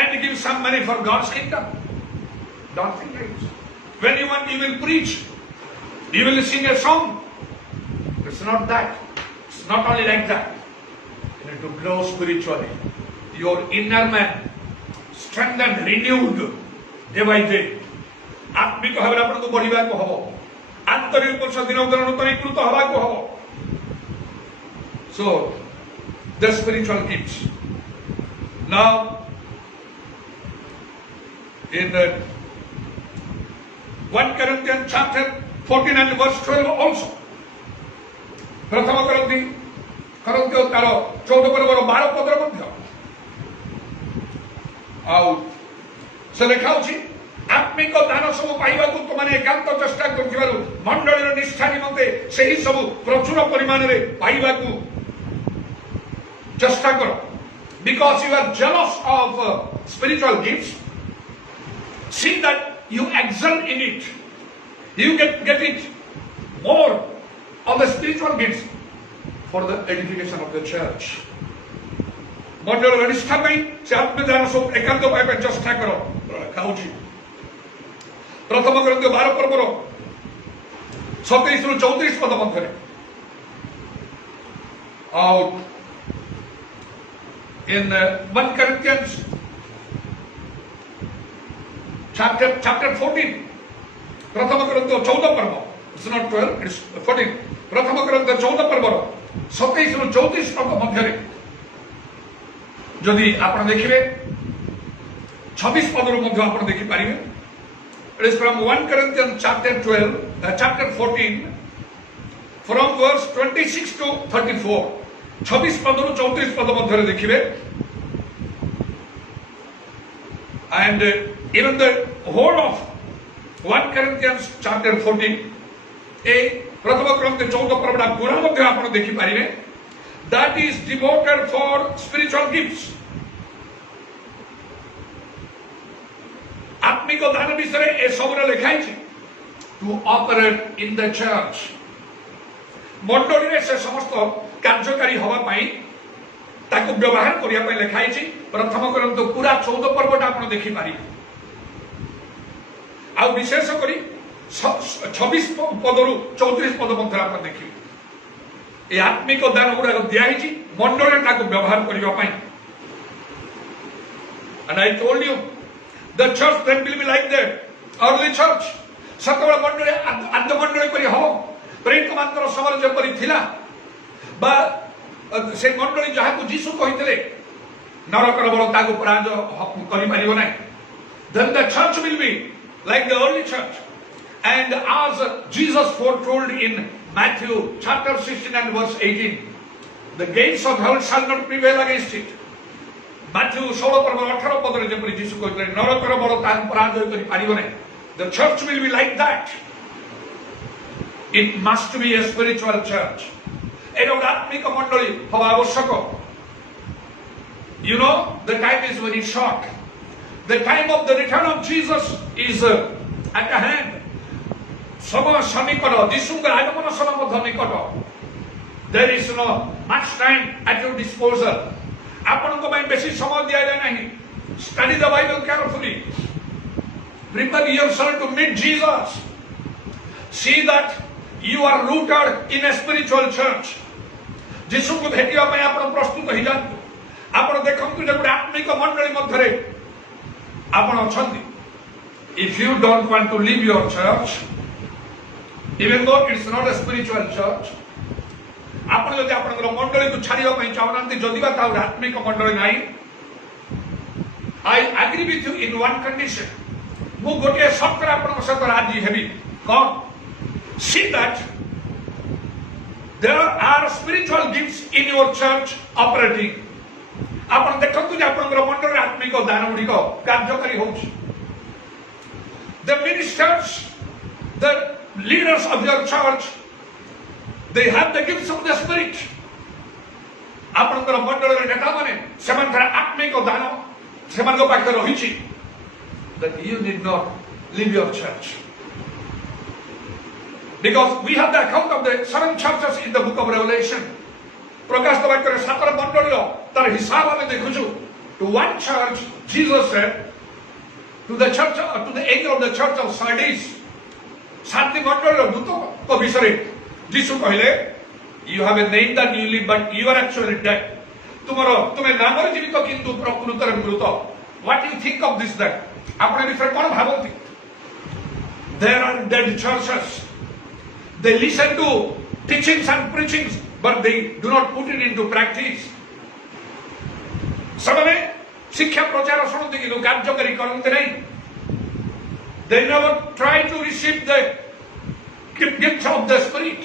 and give some money for God's kingdom. Don't think like this. When you want you will preach, you will sing a song. It's not that. It's not only like that. You need to grow spiritually. Your inner man strengthened, renewed day by day. आत्मिक भाव आपन को बढ़िबा को हबो आंतरिक पुरुष दिन दिन नूतनीकृत हबा को हबो so the spiritual gifts now in 1 Corinthians chapter 14 and verse 12 also प्रथम करन्थियो तार 14 पर्वर 12 पदर मध्य आउ से लेखा अछि आत्मिक दान सब पाइबा को तुमने एकांत चेष्टा करथिबारु मंडलीर निष्ठा निमंते सेही सब प्रचुर परिमाण रे पाइबा को चेष्टा करो because you are jealous of spiritual gifts see that you excel in it you get it more of the spiritual gifts for the edification of the church मंडलीर निष्ठा पई से आत्मिक दान सब एकांत पाइबा चेष्टा करो खाउची प्रथम करन्थियो 12 पर्वर 27 रु 34 पद मध्य और in 1 Corinthians chapter 14 प्रथम करन्थियो 14 पर्व it's not 12 it's 14 प्रथम करन्थियो 14 पर्व 27 रु 34 पद मध्य जदि आपण देखिबे 26 पद रु मध्य आपण देखि पारिबे. It is from 1 Corinthians chapter 14 from verse 26 to 34 26 पद रु 34 पद मध्य देखिबे and even the whole of 1 Corinthians chapter 14 ए प्रथम क्रंथियो 14 पर्वडा पूरा मध्य आपण देखि पारिबे that is devoted for spiritual gifts. आत्मिक दान विषय ए सब लिखाई to operate in the church मंडली रे से समस्त कार्यकारी हवा पाई ताको व्यवहार करिया पे लिखाई छी प्रथम करंतु पूरा 14 पर्वटा आपण देखि पारि आ विशेष करी 26 पदरु 34 पद मध्य आपण देखि ए आत्मिक दान गुडा दिया हिची मंडल ताको व्यवहार करिया पई and I told you the church then will be like the early church सकल मंडल आद्य मंडल करी हो प्रेरित मानकर समय जेपरि थिला बा से मंडली जहा को जीसु कहितले नरकर बड़ ताको पराज करि परिबो नै then the church will be like the early church and as Jesus foretold in Matthew chapter 16 and verse 18 the gates of hell shall not prevail against it Matthew 16 पर्व 18 पद रे जेपरि जीसु कहितले नरकर बड़ ताको पराज करि परिबो नै the church will be like that it must be a spiritual church and आत्मिक मंडली हवा आवश्यक you know the time is very short the time of the return of Jesus is at hand समय सन्निकट जीशुଙ୍କ आगमन समय ମଧ୍ୟ निकट there is no much time at your disposal ଆପଣଙ୍କ ପାଇଁ ବେଶୀ ସମୟ ଦିଆଯାଏ ନାହିଁ study the Bible carefully prepare yourself to meet Jesus see that you are rooted in a spiritual church जीशु को भेटिया ପାଇଁ ଆପଣ ପ୍ରସ୍ତୁତ ହେଇ ଯାଆନ୍ତୁ ଆପଣ ଦେଖନ୍ତୁ ଯେ ଗୋଟେ ଆତ୍ମିକ ମଣ୍ଡଳୀ ମଧ୍ୟରେ ଆପଣ ଅଛନ୍ତି if you don't want to leave your church even though it's not a spiritual church ଆପଣ ଯଦି ଆପଣଙ୍କର ମଣ୍ଡଳୀକୁ ଛାଡ଼ିବା ପାଇଁ ଚାହୁଁନାହାନ୍ତି ଯଦି ବା ତାଉ ଆତ୍ମିକ ମଣ୍ଡଳୀ ନାହିଁ I agree with you in one condition ମୁଁ ଗୋଟିଏ ସର୍ତ୍ତରେ ଆପଣଙ୍କ ସହିତ ରାଜି ହେବି କ'ଣ see that there are spiritual gifts in your church operating आपण देखंतु जे आपनकर मंडल आत्मिक दान गुडी को कार्यकारी होउछ the ministers the leaders of your church they have the gifts of the spirit आपनकर मंडल रे नेता माने सेमानकर आत्मिक दान सेमानक पाखे रहिछि that you did not leave your church because we have the account of the 7 churches in the book of Revelation प्रकाश वाक्य सातर मंडल तार हिसाब आमे देखुछु to one church Jesus said to the church to the angel of the church of Sardis सातटी मंडल दूत को विषय जीसु कहले you have a name that you live but you are actually dead तुम्हें नाम जीवित किंतु प्रकृत रे मृत what do you think of this that आपने विषय कोन भाबंती there are dead churches they listen to teachings and preachings but they do not put it into practice सबने शिक्षा प्रचार सुनते कि कार्यकारी करते नहीं they never try to receive the gift of the spirit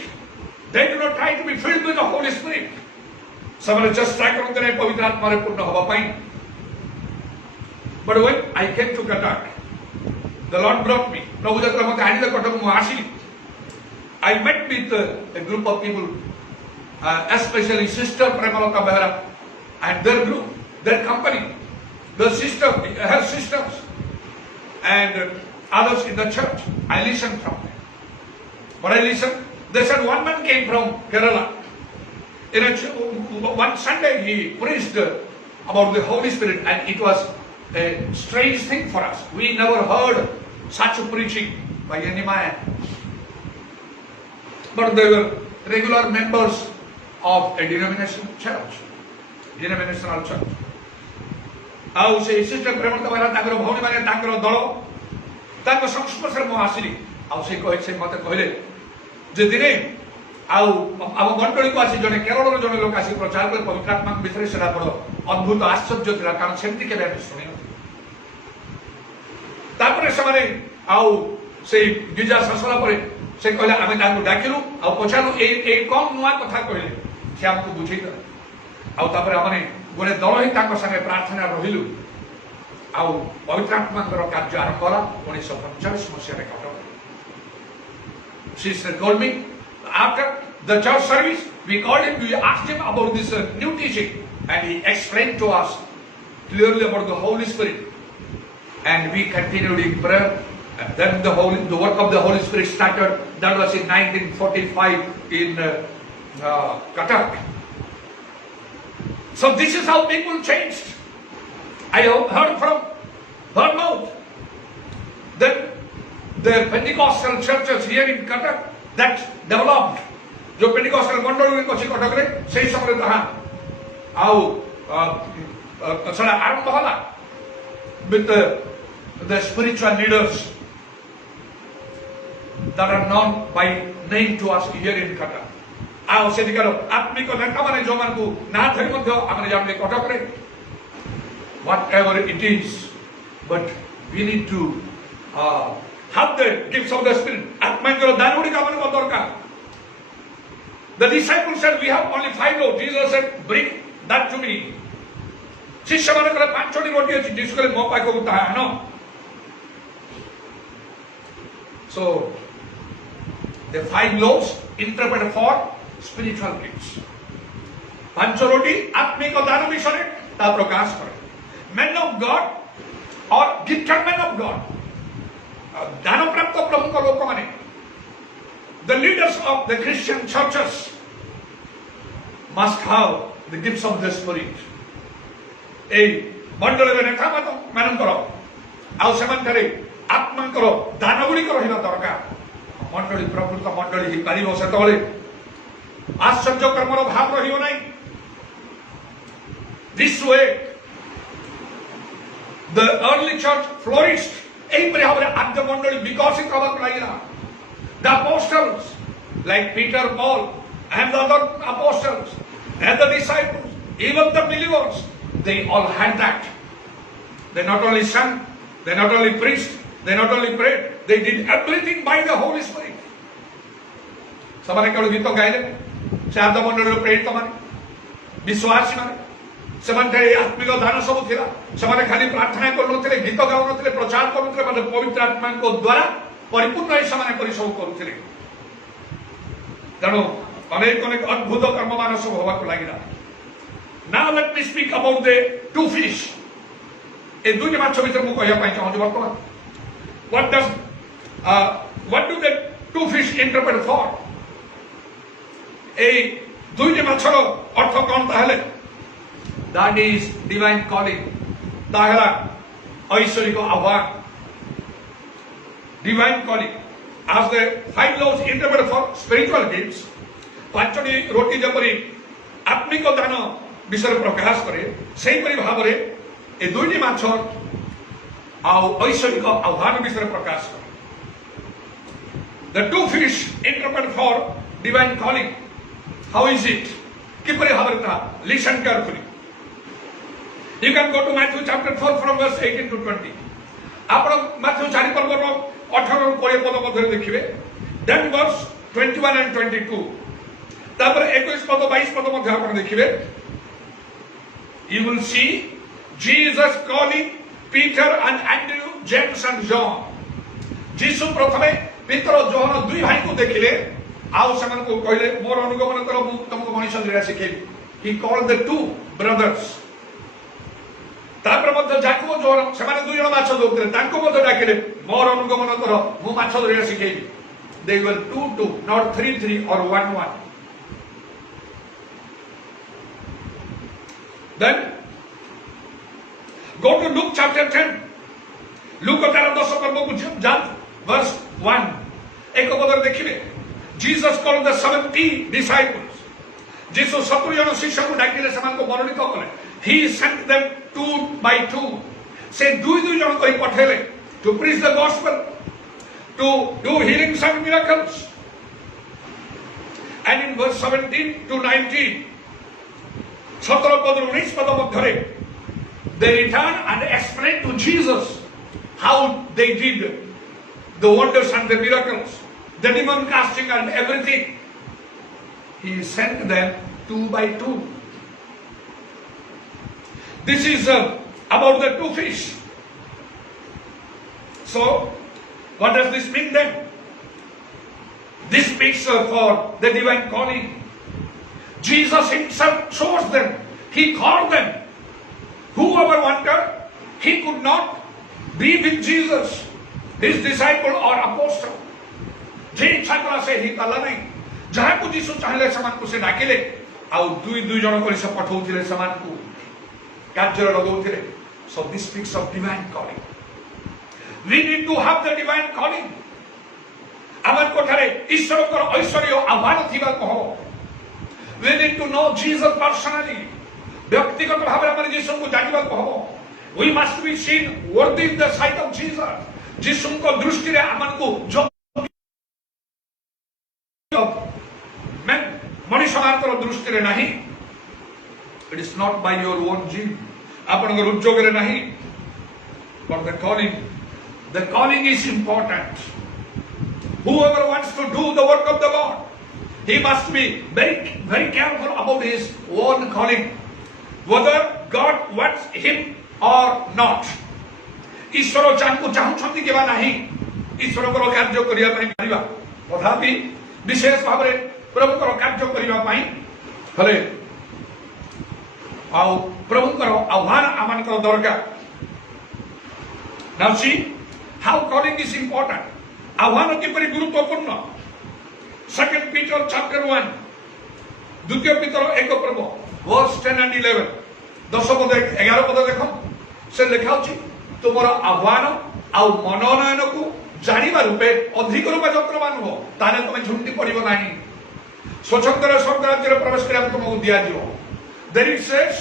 they do not try to be filled with the Holy Spirit सबने just try करते नहीं पवित्र आत्मा रे पूर्ण होवा पाई but when I came to Cuttack the Lord brought me प्रभु जत्र मते आनिले कटक मु आसी I met with a group of people especially Sister Premalata Behra and their group, their company, her sisters, and others in the church. I listened from them. But I listened. They said one man came from Kerala. One Sunday he preached about the Holy Spirit, and it was a strange thing for us. We never heard such a preaching by any man. But they were regular members of a denominational church. ଆଉ ସେ sister ପ୍ରେମତା ବାଲା ତାଙ୍କର ଭଉଣୀ ମାନେ ତାଙ୍କର ଦଳ ତାଙ୍କ ସଂସ୍ପର୍ଶରେ ମୁଁ ଆସିଲି ଆଉ ସେ ମତେ କହିଲେ ଯେ ଦିନେ ଆଉ ଆମ ମଣ୍ଡଳୀକୁ ଆସି ଜଣେ କେରଳର ଜଣେ ଲୋକ ଆସି ପ୍ରଚାର କରି ପବିତ୍ରାତ୍ମାଙ୍କ ଭିତରେ ସେଟା ବଡ଼ ଅଦ୍ଭୁତ ଆଶ୍ଚର୍ଯ୍ୟ ଥିଲା କାରଣ ସେମିତି କେବେ ଆମେ ଶୁଣିନଥିଲୁ ତାପରେ ସେମାନେ ଆଉ ସେଇ ଗିର୍ଜା ଶେଷ ହେଲା ପରେ ସେ କହିଲେ ଆମେ ତାଙ୍କୁ ଡାକିଲୁ ଆଉ ପଚାରିଲୁ ଏଇ କଣ ନୂଆ କଥା କହିଲେ ସେ ଆମକୁ ବୁଝେଇଦେଲେ ଆଉ ତାପରେ ଆମେ गोटे दल ही संगे प्रार्थना रहिलु आउ पवित्रात्मांकर कार्य आरंभ होला 1945 मसीह Cuttack Sister told me after the church service we called him, we asked him about this new teaching and he explained to us clearly about the Holy Spirit and we continued in prayer and then the work of the Holy Spirit started. That was in 1945 in Cuttack. So this is how people changed. I have heard from her mouth that the Pentecostal churches here in Cuttack that developed. जो Pentecostal मंडली को कटक रे सही समय तहा आउ सड़ा आरंभ होला with the spiritual leaders that are known by name to us here in Cuttack. आउ से दिखारो आत्मिक नेता माने जो मान को ना धरि मध्य हमने जानले कटक रे whatever it is, but we need to have the gifts of the Spirit. आत्मा को दान उड़ी का मन को दरकार. The disciples said, we have only 5 loaves. Jesus said, bring that to me. शिष्य माने करे 5 रोटी अछि जिसको मो पाए को ता है no. So the 5 loaves interpreted for spiritual gifts. 5 रोटी आत्मिक दान विषय ता प्रकाश करे. Men of God or gifted men of God. दान प्राप्त प्रमुख लोक माने the leaders of the Christian churches must have the gifts of the Spirit. A bundle of an manantoro. Alsamentary, Atmankoro, Danavuri Korina Torka, Montoli Proputa Montoli, Parivo Satole, Assajo Karmoro Habro Hionai. This way, the early church flourished. Abraham at the Montoli because it covered the apostles like Peter, Paul, and the other apostles, and the disciples, even the believers, they all had that. They not only sang, they not only preached, they not only prayed, they did everything by the Holy Spirit. Samane kalo gito gaile, se adha mondolo prayed tamane, biswasi mane, semane atmiko dana sabu thila, semane khali prarthana karunothile, gito gaunothile, prachar karunothile, mane pavitra atmanko dwara परिपूर्ण हिसाब से सब करुले तेणु अनेक अनेक अद्भुत कर्म मान सब होगा लगे now let me speak about the 2 fish ए दुई माछ भीतर मु कहया पाई चाहूँ वर्तमान what do the 2 fish interpret for ए दुई माछर अर्थ कौन ताहले दैट इज डिवाइन कॉलिंग ताहला ऐश्वरिक आह्वान divine calling. As the 5 loaves interpreted for spiritual gifts, 5ଟି रोटी जपरी आत्मिक दान विषय प्रकाश करे सेही परि भाबरे ए दुईटी माछ आ ऐश्वरिक आह्वान विषय प्रकाश करे. The 2 fish interpreted for divine calling. How is it? किपरि भाबरे ता listen carefully. You can go to Matthew chapter 4 from verse 18 to 20. आपण माथ्यू 4 पर्वरो 18 और 20 पद मध्य देखिए. Then verse 21 and 22. तापर 21 पद 22 पद मध्य आपण देखिए. You will see Jesus calling Peter and Andrew, James and John. जीसु प्रथमे पीतर और जोहन दुई भाई को देखिले आउ समान को कहले मोर अनुगमन करो मु तुमको मनुष्य जरिया सिखेबी. He called the 2 brothers. तापर मध्य जाकू जोहन समान दुई जण माछ धोउतले तांको मध्य डाकिले मोर अनुगमन करो मु माछ धरिया सिखेबी. They were 2, not 3, or 1. Then go to Luke chapter 10. Luke 10 पर्व को जान verse 1. एक पदर देखिबे Jesus called the 70 disciples. जीसु 70 जन शिष्य को डाकिले समान को मनोनीत कले. He sent them 2 by 2. से दुई जन करी पठेले to preach the gospel, to do healings and miracles. And in verse 17 to 19, 17 पद 19 पद मध्यरे they returned and explained to Jesus how they did the wonders and the miracles, the demon casting and everything. He sent them 2 by 2. This is about the 2 fish. So, what does this mean then? This speaks for the divine calling. Jesus himself chose them. He called them. Whoever wanted, he could not be with Jesus, his disciple or apostle. जे इच्छा कला से ही कला नहीं. जहाँ को जीसु चाहले समान को से डाकिले आउ दुई दुई जन कर से पठाउथिले समान को कार्य लगाउथिले so this speaks of divine calling we need to have the divine calling आमर कोठारे ईश्वर को ऐश्वर्य आह्वान थिबा को we need to know Jesus personally व्यक्तिगत भाव में यीशु को जानिबा को we must be seen worthy in the sight of Jesus यीशु को दृष्टि रे आमन को जो मैं मनुष्य मात्र दृष्टि रे नहीं it is not by your own gene आपण को उद्योग रे नहीं but the calling is important whoever wants to do the work of the Lord he must be very careful about his own calling whether God wants him or not ईश्वर चाहूछंती केबा नहीं ईश्वर को कार्य करिया पई परिबा तथापि विशेष भाव में प्रभु को कार्य करिबा पई हले आउ प्रभु को आह्वान आमन को दरकार now see how calling is important आह्वान किपरि गुरुत्वपूर्ण second Peter chapter 1 द्वितीय पीतर 1 प्रभु verse 10 and 11 10 पद 11 पद देखो से लिखा अछि तुमर आह्वान आ मनोनयन को जानिबा रूपे अधिक रूपे यत्नवान हो ताने तुम झुंडी पड़िबो नाही स्वतंत्र स्वर्ग राज्य प्रवेश करिया तुमको दिया दियो then it says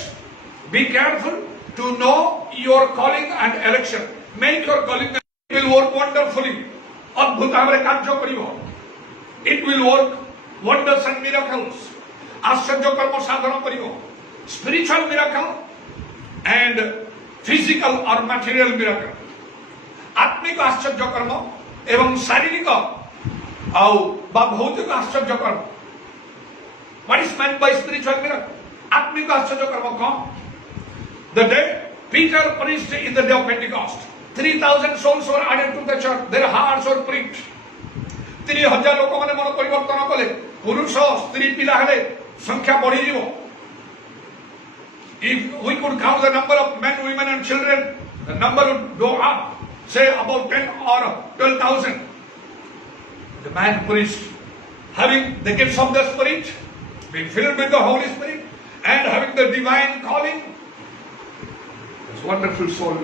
be careful to know your calling and election make your calling will work wonderfully अद्भुत भाव में कार्य करिवो it will work wonders and miracles आश्चर्य कर्म साधन करिवो spiritual miracle and physical or material miracle आत्मिक आश्चर्य कर्म एवं शारीरिक आउ बा भौतिक आश्चर्य कर्म what is meant by spiritual miracle आत्मिक आश्चर्य कर्म कौन the day Peter preached in the day of Pentecost 3000 souls were added to the church their hearts were pricked 3000 लोक माने मन परिवर्तन कले पुरुष स्त्री पिला हेले संख्या बढ़ी जीवो if we could count the number of men women and children the number would go up say about 10 or 12,000 the man preached having the gifts of the Spirit being filled with the Holy Spirit and having the divine calling this wonderful soul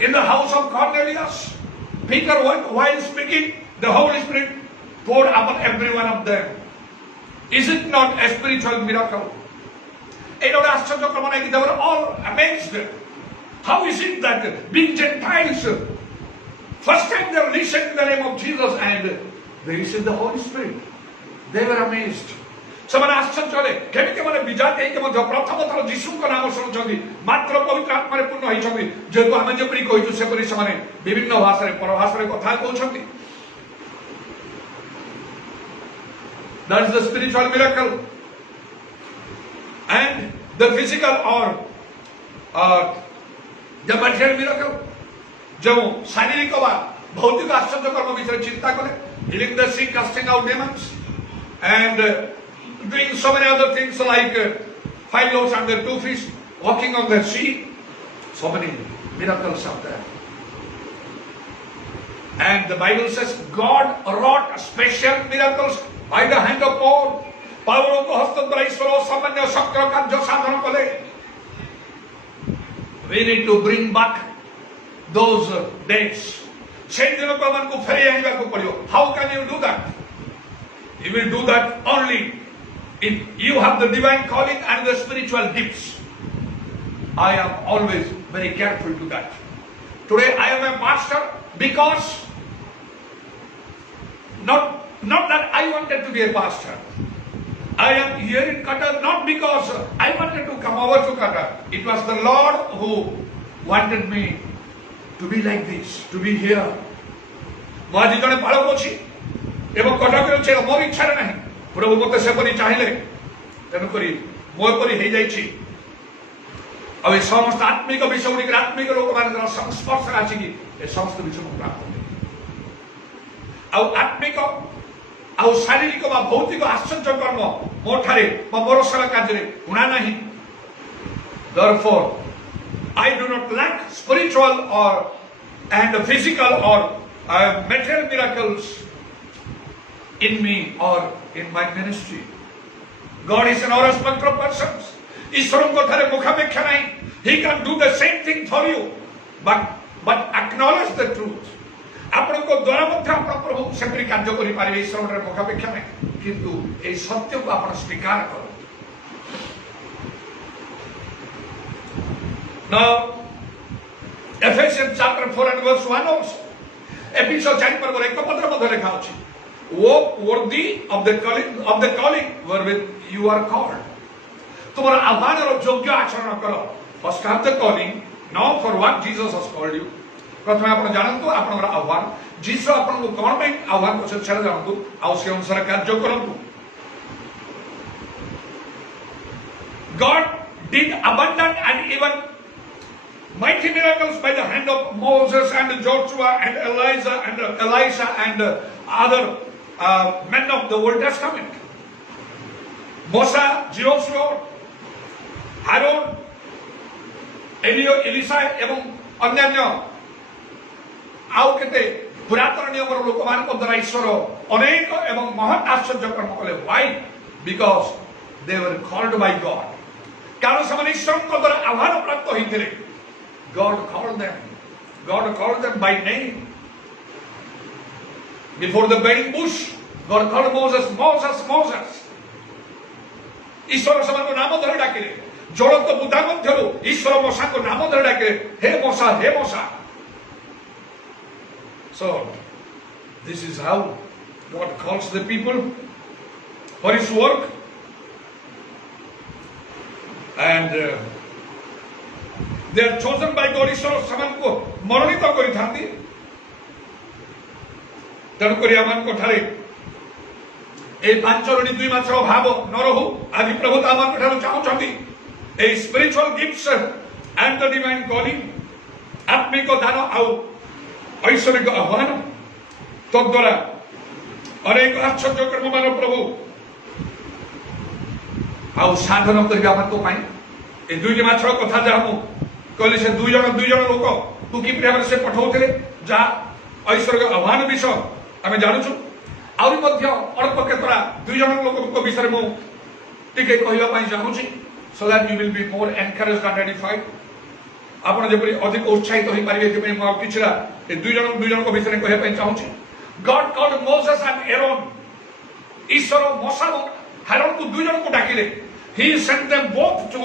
in the house of Cornelius Peter went while speaking the Holy Spirit poured upon every one of them is it not a spiritual miracle they were all amazed how is it that being Gentiles first time they listened to the name of Jesus and they received the Holy Spirit they were amazed ସେମାନେ ଆଶ୍ଚର୍ଯ୍ୟରେ କେମିତି ମାନେ ବିଜାତି ହେଇକି ମଧ୍ୟ ପ୍ରଥମ ଥର ଯୀଶୁଙ୍କ ନାମ ଶୁଣୁଛନ୍ତି ମାତ୍ର ପବିତ୍ର ଆତ୍ମାରେ ପୂର୍ଣ୍ଣ ହେଇଛନ୍ତି ଯେହେତୁ ଆମେ ଯେପରି କହିଛୁ ସେପରି ସେମାନେ ବିଭିନ୍ନ ଭାଷାରେ ପରଭାଷାରେ କଥା କହୁଛନ୍ତି that is the spiritual miracle and the physical or the material miracle जो शारीरिक वा भौतिक आश्चर्य कर्म विषय चिंता करें healing the sick casting out demons and doing so many other things like 5 loaves and the 2 fish walking on the sea so many miracles are there and the Bible says God wrought special miracles by the hand of Paul पावलों को हस्तद्वारा ईश्वर सामान्य शक्ति कार्य साधन कले we need to bring back those days से दिनों को मन को फेरी आएगा को पड़ियो how can you do that you will do that only if you have the divine calling and the spiritual gifts I am always very careful to that today I am a pastor because not that I wanted to be a pastor I am here in Qatar not because I wanted to come over to Qatar. It was the Lord who wanted me to be like this, to be here. ମୁଁ ଆଜି ଜଣେ ପାଳକ ଅଛି ଏବଂ କଟକରେ ଅଛି ମୋର ଇଚ୍ଛାରେ ନାହିଁ ପ୍ରଭୁ ମୋତେ ସେପରି ଚାହିଁଲେ ତେଣୁକରି ମୋ ଏପରି ହେଇଯାଇଛି ଆଉ ଏ ସମସ୍ତ ଆତ୍ମିକ ବିଷୟ ଗୁଡ଼ିକରେ ଆତ୍ମିକ ଲୋକମାନଙ୍କର ସଂସ୍ପର୍ଶରେ ଆସିକି ଏ ସମସ୍ତ ବିଷୟ ମୁଁ ପ୍ରାପ୍ତ ଆଉ ଆତ୍ମିକ ଆଉ ଶାରୀରିକ ବା ଭୌତିକ ଆଶ୍ଚର୍ଯ୍ୟ କର୍ମ ମୋ ଠାରେ ବା ମୋର ସେବା କାର୍ଯ୍ୟରେ ହୁଣା ନାହିଁ therefore I do not lack spiritual or and physical or material miracles in me or in my ministry God is an spectrum of persons. ଈଶ୍ୱରଙ୍କ ଠାରେ ମୁଖାପେକ୍ଷା ନାହିଁ. He can do the same thing for you, but acknowledge the truth. ଆପଣଙ୍କ ଦ୍ୱାରା ମଧ୍ୟ ଆପଣ ପ୍ରଭୁ ସେପରି କାର୍ଯ୍ୟ କରିପାରିବେ. ଈଶ୍ୱରଙ୍କର ମୁଖାପେକ୍ଷା ନାହିଁ, କିନ୍ତୁ ଏହି ସତ୍ୟକୁ ଆପଣ ସ୍ୱୀକାର କରନ୍ତୁ. Now, Ephesians chapter 4 and verse 1 also. Ephesians 4 ପର୍ବର 1 ପଦରେ ମଧ୍ୟ ଲେଖା ଅଛି, walk worthy of the calling wherewith you are called. ତୁମର ଆହ୍ୱାନର ଯୋଗ୍ୟ ଆଚରଣ କର. First have the calling, now for what Jesus has called you. ପ୍ରଥମେ ଆପଣ ଜାଣନ୍ତୁ ଆପଣଙ୍କର ଆହ୍ୱାନ, ଯୀଶୁ ଆପଣଙ୍କୁ କଣ ପାଇଁ ଆହ୍ୱାନ କରିଛନ୍ତି ସେଟା ଜାଣନ୍ତୁ, ଆଉ ସେ ଅନୁସାରେ କାର୍ଯ୍ୟ କରନ୍ତୁ. God did abundant and even mighty miracles by the hand of Moses and Joshua and Elisha and other men of the Old Testament. Moses, Joshua, Aaron, Elisha ଏବଂ ଅନ୍ୟାନ୍ୟ ଆଉ କେତେ ପୁରାତନ ନିୟମର ଲୋକମାନଙ୍କ ଦ୍ୱାରା ଈଶ୍ୱର ଅନେକ ଏବଂ ମହତ୍ ଆଶ୍ଚର୍ଯ୍ୟ କର୍ମ କଲେ. Why? Because they were called by God. କାରଣ ସେମାନେ ଈଶ୍ୱରଙ୍କ ଦ୍ୱାରା ଆହ୍ୱାନ ପ୍ରାପ୍ତ ହୋଇଥିଲେ. God called them. God called them by name. Before the burning bush, God called Moses, Moses, Moses. ଈଶ୍ୱର ସେମାନଙ୍କୁ ନାମ ଧରି ଡାକିଲେ. ଜ୍ୱଳନ୍ତ ବୁଦା ମଧ୍ୟରୁ ଈଶ୍ୱର ମଶାଙ୍କୁ ନାମ ଧରି ଡାକିଲେ, ହେ ମଶା, ହେ ମଶା. So, this is how God calls the people for His work. And they are chosen by God. ଈଶ୍ୱର ସେମାନଙ୍କୁ ମନୋନୀତ କରିଥାନ୍ତି. ତେଣୁକରି ଆମମାନଙ୍କ ଠାରେ এই 5 ରୁଣି 2 ମାସର ଅଭାବ ନ ରହୁ. ଆଜି ପ୍ରଭୁ ଆମମାନଙ୍କ ଠାରୁ ଚାହୁଁଛନ୍ତି এই spiritual gifts and the divine calling, ଆତ୍ମିକ ଦାନ ଆଉ ଐଶ୍ୱରିକ ଆହ୍ୱାନ ତଦ୍ୱାରା ଅନେକ ଆଶ୍ଚର୍ଯ୍ୟ କର୍ମମାନ ପ୍ରଭୁ ଆଉ ସାଧନ କରିବା ଆମଙ୍କ ପାଇଁ. ଏ 2 ମାସର କଥା ଯାହା ମୁଁ କହିଲି, ସେ 2 ଜଣ ଲୋକ ତୁ କିପରି ଭାବରେ ସେ ପଠାଉଥିଲେ, ଯାହା ଐଶ୍ୱରିକ ଆହ୍ୱାନ ବିଷୟ ଆମେ ଜାଣୁଛୁ. ଆହୁରି ମଧ୍ୟ ଅଳ୍ପ କେତେଟା 2 ଜଣ ଲୋକଙ୍କ ବିଷୟରେ ମୁଁ ଟିକେ କହିବା ପାଇଁ ଚାହୁଁଛି, so that you will be more encouraged and edified. ଆପଣ ଯେପରି ଅଧିକ ଉତ୍ସାହିତ ହୋଇପାରିବେ, ସେଥିପାଇଁ ମୁଁ ଆଉ କିଛିଟା ଏ 2 ଜଣଙ୍କ ବିଷୟରେ କହିବା ପାଇଁ ଚାହୁଁଛି. God called Moses and Aaron. ଈଶ୍ୱର ମୋଶା ଏବଂ ହାରୋନଙ୍କୁ 2 ଜଣଙ୍କୁ ଡାକିଲେ. He sent them both to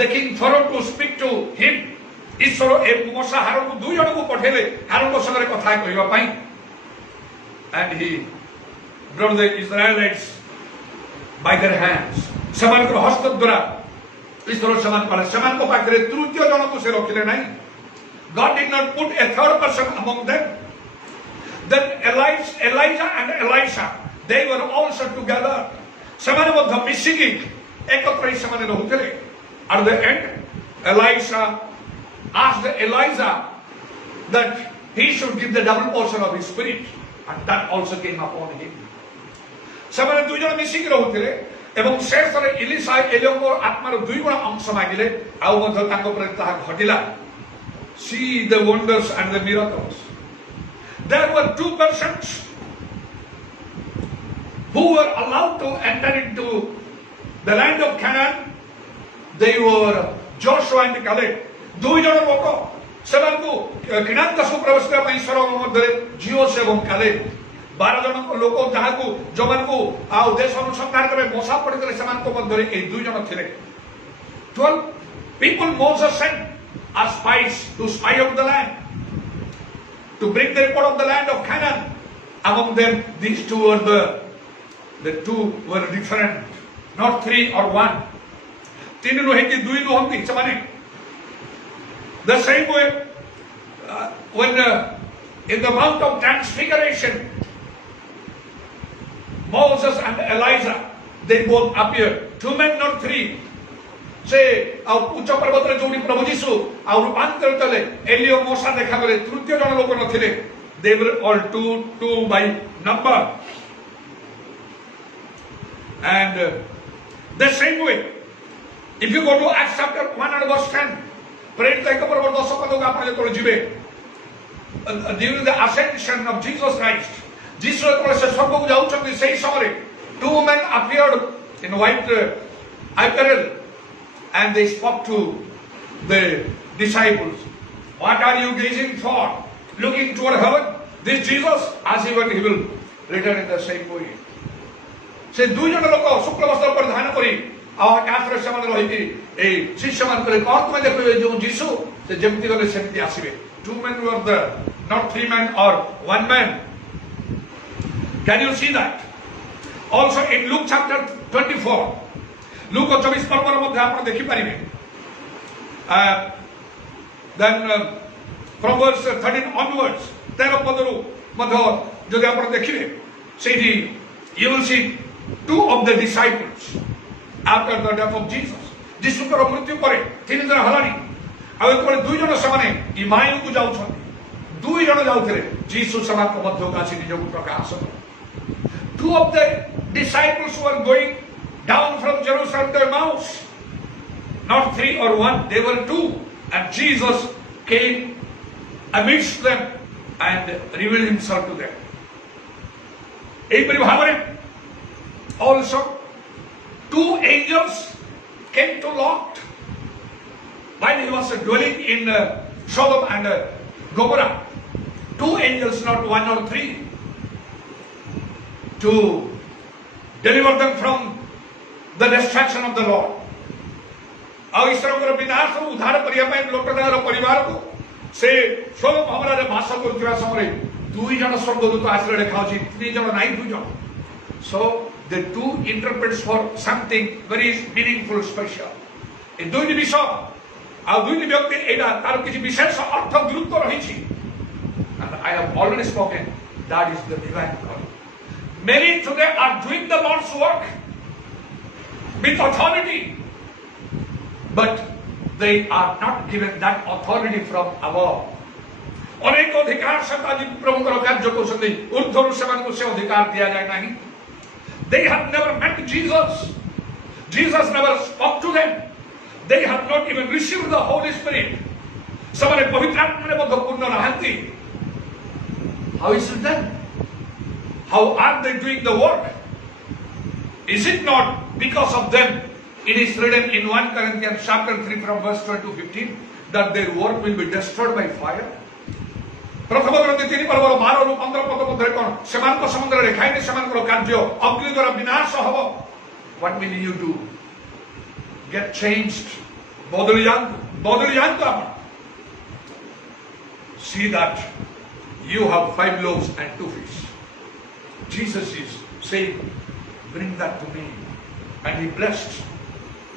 the king Pharaoh to speak to him. ଈଶ୍ୱର ଏ ମୋଶା ହାରୋନଙ୍କୁ 2 ଜଣଙ୍କୁ ପଠାଇଲେ ହାରୋନଙ୍କ ସାଙ୍ଗରେ କଥା କହିବା ପାଇଁ. And he brought the Israelites by their hands. ସେମାନଙ୍କର ହସ୍ତ ଦ୍ୱାରା ଈଶ୍ୱର ସେମାନଙ୍କ ପାଖରେ ତୃତୀୟ ଜଣକୁ ସେ ରଖିଲେ ନାହିଁ. God did not put a third person among them. Then Elijah and Elisha, they were also together. ସେମାନେ ମଧ୍ୟ ମିଶିକି ଏକତ୍ର ହୋଇ ସେମାନେ ରହୁଥିଲେ. At the end, Elisha asked Elijah that he should give the double portion of his spirit, and that also came upon him. ସେମାନେ 2 ଜଣ ମିଶିକି ରହୁଥିଲେ ଏବଂ ଶେଷରେ ଇଲିଶା ଏଲିୟାଙ୍କ ଆତ୍ମାର 2 ଗୁଣ ଅଂଶ ମାଗିଲେ, ଆଉ ମଧ୍ୟ ତାଙ୍କ ଉପରେ ତାହା ଘଟିଲା. See the wonders and the miracles. There were 2 persons who were allowed to enter into the land of Canaan. They were Joshua and Caleb. 2 ଜଣ ଲୋକ ସେମାନଙ୍କୁ କିଣାନ୍ ଦେଶକୁ ପ୍ରବେଶ କରିବା ପାଇଁ ଈଶ୍ୱରଙ୍କ ମଧ୍ୟରେ ଜିଓସ୍ ଏବଂ କାଲେବ. 12 ଜଣ ଲୋକ ଯାହାକୁ ଯୋମାନଙ୍କୁ ଆଉ ଦେଶ ଅନୁସନ୍ଧାନ କରି ମଶା ପଡ଼ିଥିଲେ, ସେମାନଙ୍କ ମଧ୍ୟରେ ଏହି 2 ଜଣ ଥିଲେ. 12 people Moses sent as spies to spy out the land, to bring the report of the land of Canaan. Among them, these 2 were the 2 were different, not 3 or 1. 3 ନୁହେଁ କି 2 ନୁହନ୍ତି ସେମାନେ. The same way when in the Mount of Transfiguration, Moses and Elijah, they both appeared. 2 men, not 3. ସେ ଆଉ ଉଚ୍ଚ ପର୍ବତରେ ଯୋଉଠି ପ୍ରଭୁ ଯୀଶୁ ଆଉ ରୂପାନ୍ତରିତ ହେଲେ, ଏଲିଓ ମୋଶା ଦେଖାଗଲେ. ତୃତୀୟ ଜଣ ଲୋକ ନଥିଲେ. They were all two by number. And the same way, if you go to Acts chapter 1 and verse 10, ପ୍ରେରିତ 1 ପର୍ବର 10 ପଦକୁ ଆପଣ ଯେତେବେଳେ ଯିବେ, during the ascension of Jesus Christ, ଯୀଶୁ ଯେତେବେଳେ ସେ ସ୍ୱର୍ଗକୁ ଯାଉଛନ୍ତି, ସେହି ସମୟରେ 2 men appeared in white apparel, and they spoke to the disciples. What are you gazing for? Looking toward heaven? This Jesus, as even he will return in the same way. से दुई जन लोक शुक्ल वस्त्र परिधान करी आकाश रे समान रही ए शिष्य मान करे कौन तुम्हें देखो जो यीशु से जेमती गले सेमती आसीबे. Two men were there, not three men or one man. Can you see that? Also in Luke chapter 24, Luke 24 पर्व मध्ये आपण देखि परिबे. Then from verse 13 onwards, 13 पदरु मध्ये जदि आपण देखिबे सेठी you will see two of the disciples after the death of Jesus. जीशुଙ୍କର मृत्यु ପରେ 3 दिन हलानी ଆଉ ଏକରେ ଦୁଇ ଜଣ ସେମାନେ ଇମାଇନକୁ ଯାଉଛନ୍ତି. ଦୁଇ ଜଣ ଯାଉଥିଲେ ଯୀଶୁ ସେମାନଙ୍କ ମଧ୍ୟକୁ ଆସି ନିଜକୁ ପ୍ରକାଶ କଲେ. Two of the disciples were going down from Jerusalem to Emmaus. Not three or one, they were two. And Jesus came amidst them and revealed himself to them. Also, two angels came to Lot while he was dwelling in Sodom and Gomorrah. Two angels, not one or three, to deliver them from the destruction of the Lord. ଆଉ ଈଶ୍ୱରଙ୍କର ବିନାଶ ଉଦ୍ଧାର କରିବା ପାଇଁ ଲୋଟଦାର ପରିବାରକୁ ସେ ସୋଲୋମ ଗମୋରାରେ ବାସ କରୁଥିବା ସମୟରେ ଦୁଇ ଜଣ ସ୍ୱର୍ଗଦୂତ ଆସିଲେ ଲେଖାଉଛି, ତିନି ଜଣ ନାହିଁ ଦୁଇ ଜଣ. So the two interprets for something very meaningful, special. ଏ ଦୁଇଟି ବିଷୟ ଆଉ ଦୁଇଟି ବ୍ୟକ୍ତି ଏଇଟା ତାର କିଛି ବିଶେଷ ଅର୍ଥ ଗୁରୁତ୍ୱ ରହିଛି. And I have already spoken, that is the divine calling. Many today are doing the Lord's work with authority, but they are not given that authority from above. अनेक अधिकार सत्ता प्रभुଙ୍କର କାର୍ଯ୍ୟ କରୁଛନ୍ତି, ଊର୍ଦ୍ଧ୍ୱରୁ ସେମାନଙ୍କୁ ସେ ଅଧିକାର ଦିଆଯାଏ ନାହିଁ. They have never met Jesus. Jesus never spoke to them. They have not even received the Holy Spirit. ସେମାନେ ପବିତ୍ର ଆତ୍ମାରେ ମଧ୍ୟ ପୂର୍ଣ୍ଣ ନାହାନ୍ତି. How is it done? How are they doing the work? Is it not because of them? It is written in 1 Corinthians chapter 3 from verse 12 to 15 that their work will be destroyed by fire. प्रथम ग्रंथ 3 पर्वर 12 ରୁ 15 ପଦ ମଧ୍ୟରେ କଣ ସେମାନଙ୍କ ସମ୍ବନ୍ଧରେ ଲେଖାଇନି ସେମାନଙ୍କର କାର୍ଯ୍ୟ ଅଗ୍ନି ଦ୍ୱାରା ବିନାଶ ହେବ. What will you do? Get changed. ବଦଳି ଯାଆନ୍ତୁ ଆପଣ. See that you have 5 loaves and 2 fish. Jesus is saying, bring that to me. And he blessed.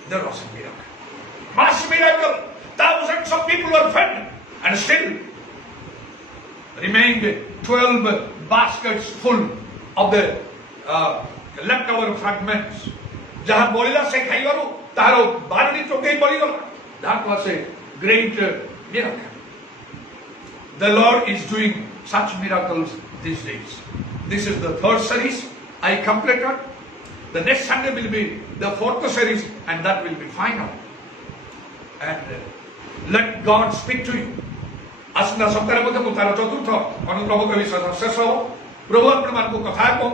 There was a miracle. Mass miracle. Thousands of people were fed. And still remained 12 baskets full of the leftover fragments. Jaha bolila se khaibaru taro barani tokai boligala. That was a great miracle. The Lord is doing such miracles these days. This is the 3rd series I completed. The next Sunday will be the 4th series, and that will be final. And let God speak to you. आसंता सप्ताह मध्य मु तार चतुर्थ अनुग्रह कवि शेष हो. प्रभु आपण मानकु कथा कहू.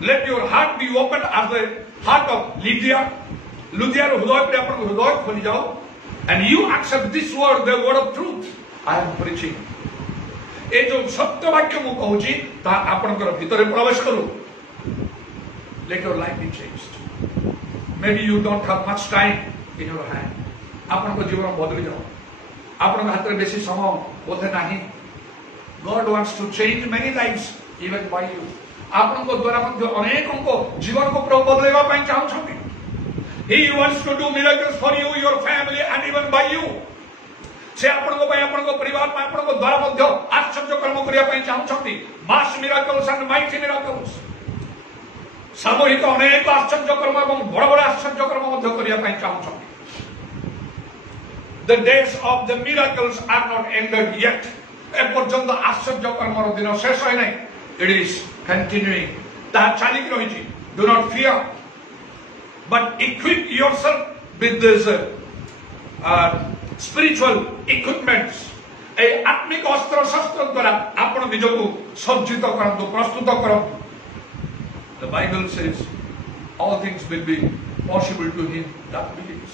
Let your heart be opened as the heart of Lydia. लुदियार हृदय पर आपण हृदय खोली जाओ. And you accept this word, the word of truth I am preaching. ए जो सत्य वाक्य मु कहूची ता आपनकर भितरे प्रवेश करू. Let your life be changed. Maybe you don't have much time in your hand. आपनको जीवन बदली जाओ. आपनको हाथ में बेसी समय बोधे नहीं. God wants to change many lives even by you. आपनको द्वारा मध्य अनेकों को जीवन को प्रभु बदलेवा ପାଇଁ चाहुଛନ୍ତି. He wants to do miracles for you, your family, and even by you. से आपनको ପାଇଁ आपनको परिवार ପାଇଁ आपनको द्वारा मध्य आश्चर्य कर्म करिया ପାଇଁ चाहुଛନ୍ତି. Mass miracles and mighty miracles. सामूहिक अनेक आश्चर्य कर्म एवं बड़ बड़ आश्चर्य कर्म मध्य करिया ପାଇଁ चाहुଛନ୍ତି. The days of the miracles are not ended yet. ए पर्यंत आश्चर्य कर्मर दिन शेष है नहीं. It is continuing. ताहा चालिक रहिछि. Do not fear, but equip yourself with this spiritual equipments. ए आत्मिक अस्त्र शस्त्र द्वारा आपण निजको सज्जित करंतु, प्रस्तुत करंतु. The Bible says, all things will be possible to him that believes.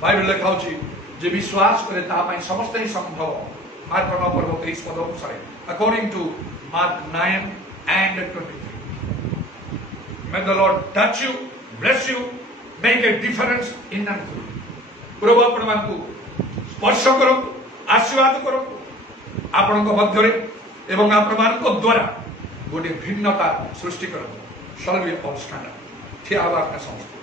Bible लेखा होची जे विश्वास करे ता ପାଇଁ ସମସ୍ତ ହିଁ ସମ୍ଭବ। ମାର୍କ 9 ପର୍ବ 23 ପଦ ଅନୁସାରେ according to Mark 9 and 23. May the Lord touch you, bless you, make a difference in and through. प्रभु आपण मानकु स्पर्श करो, आशीर्वाद करो आपणक मध्यरे एवं आपण मानक द्वारा गोटे भिन्नता सृष्टि करो। Shall we all stand up? ठिया हवा आपका समस्त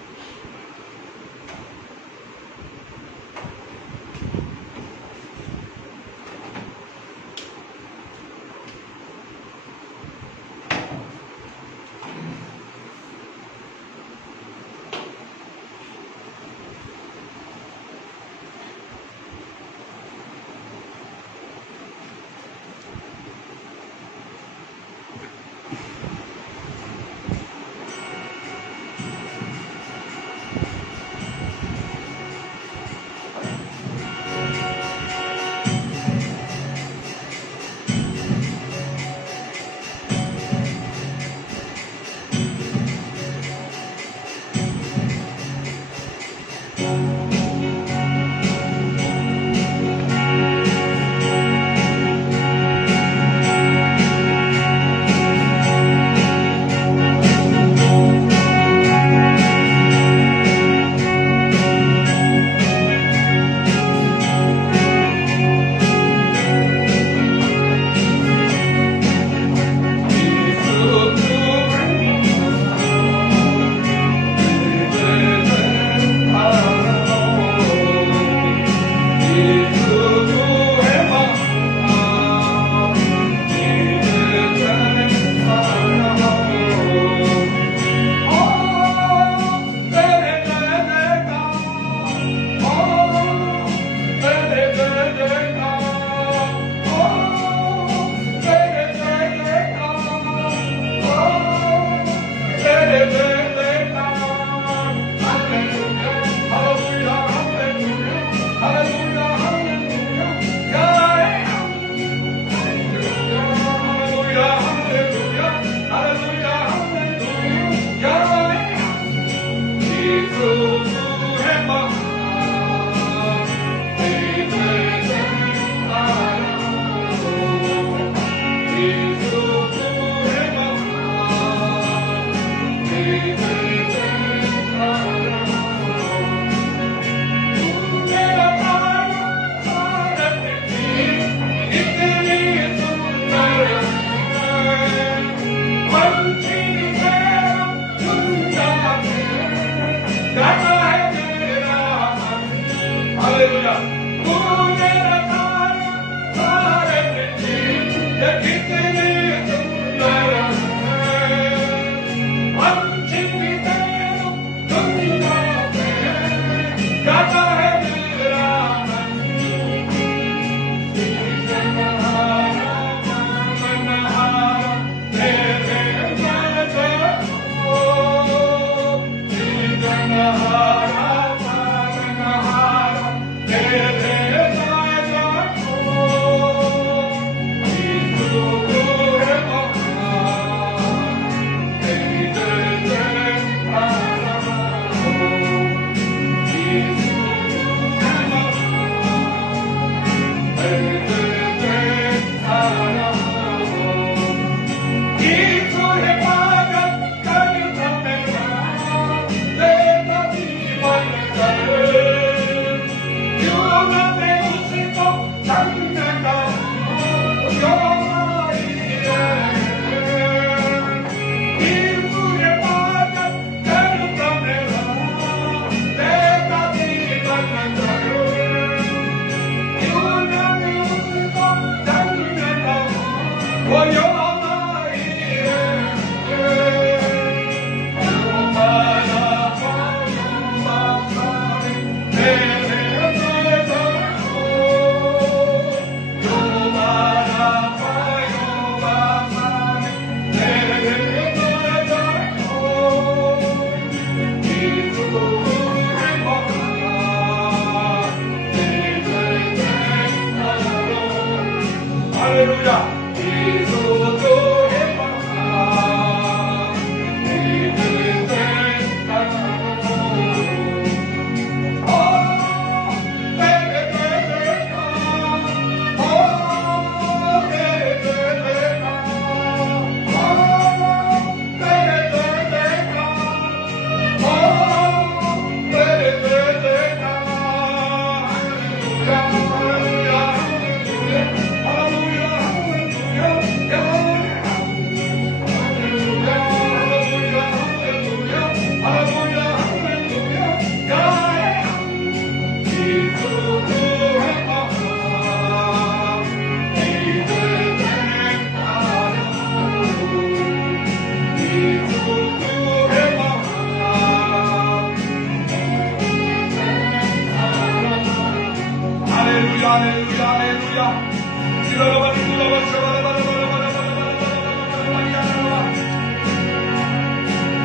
Hallelujah, hallelujah, hallelujah.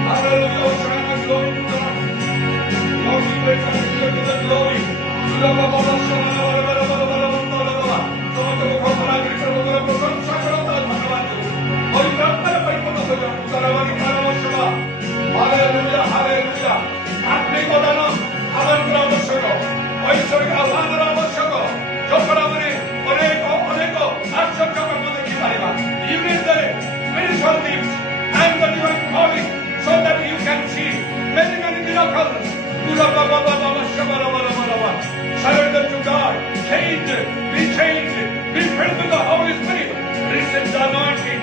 Hallelujah, Hosanna, glory to God. Lord, we pray for you to the glory. Hallelujah, hallelujah. ଆତ୍ମିକଦାନ ଆନନ୍ଦର ଆବଶ୍ୟକ, ଐଶ୍ୱରିକ ଆହ୍ୱାନର ଆବଶ୍ୟକ, ଯୋଗରାମରେ ଅନେକ ଅନେକ ଆଶ୍ଚର୍ଯ୍ୟ କର୍ମ ଦେଖିପାରିବା। You need the spiritual gifts and the divine calling so that you can see many many miracles. Surrender to God, change, be filled with the Holy Spirit, receive the anointing.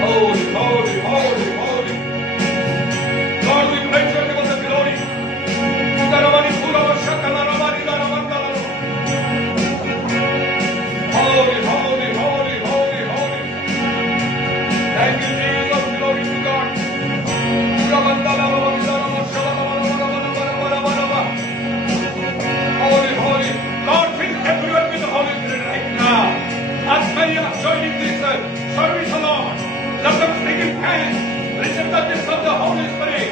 Holy, holy, holy, holy. Lord, we praise you for the glory. Holy, holy, holy, holy, holy. Thank you, Jesus. Glory to God. Holy, holy. Lord, fill everyone with the Holy Spirit right now. As many are joining this service, Lord, let them bring in hands. Receive the gifts of the Holy Spirit.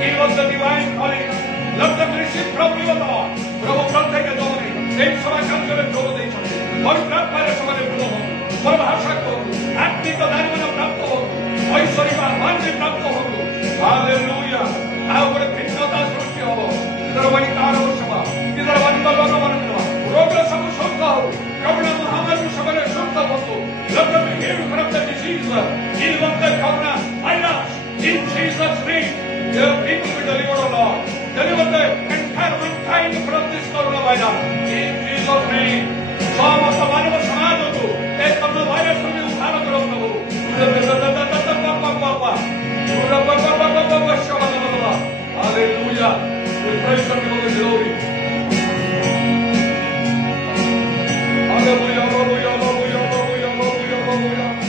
Give us the divine calling. Let them receive from you, Lord. Prabhu, प्रत्येक जोने एक सभा कार्यक्रम जोड़ दे चुके। और प्राप्त पारे समाने बोलो हो। और भाषा को आत्मिक दानवन प्राप्त हो। ऐश्वर्य का मान में प्राप्त हो। हालेलुया। आवर भिन्नता सृष्टि हो। इधर वाली तारों सभा, इधर वाली बाबा वाला रोग सब शुद्ध हो। करुणा महामारी सबने शुद्ध हो तो। Let them be healed from the disease. Heal of the corona virus. In Jesus' name, their people be delivered, O Lord. Deliver the entire mankind from this coronavirus. In Jesus' name. समस्त मानव समाज को एक corona virus में उद्धार करो प्रभु। Hallelujah. We praise you for the glory. Hallelujah, hallelujah, hallelujah, hallelujah, hallelujah, hallelujah.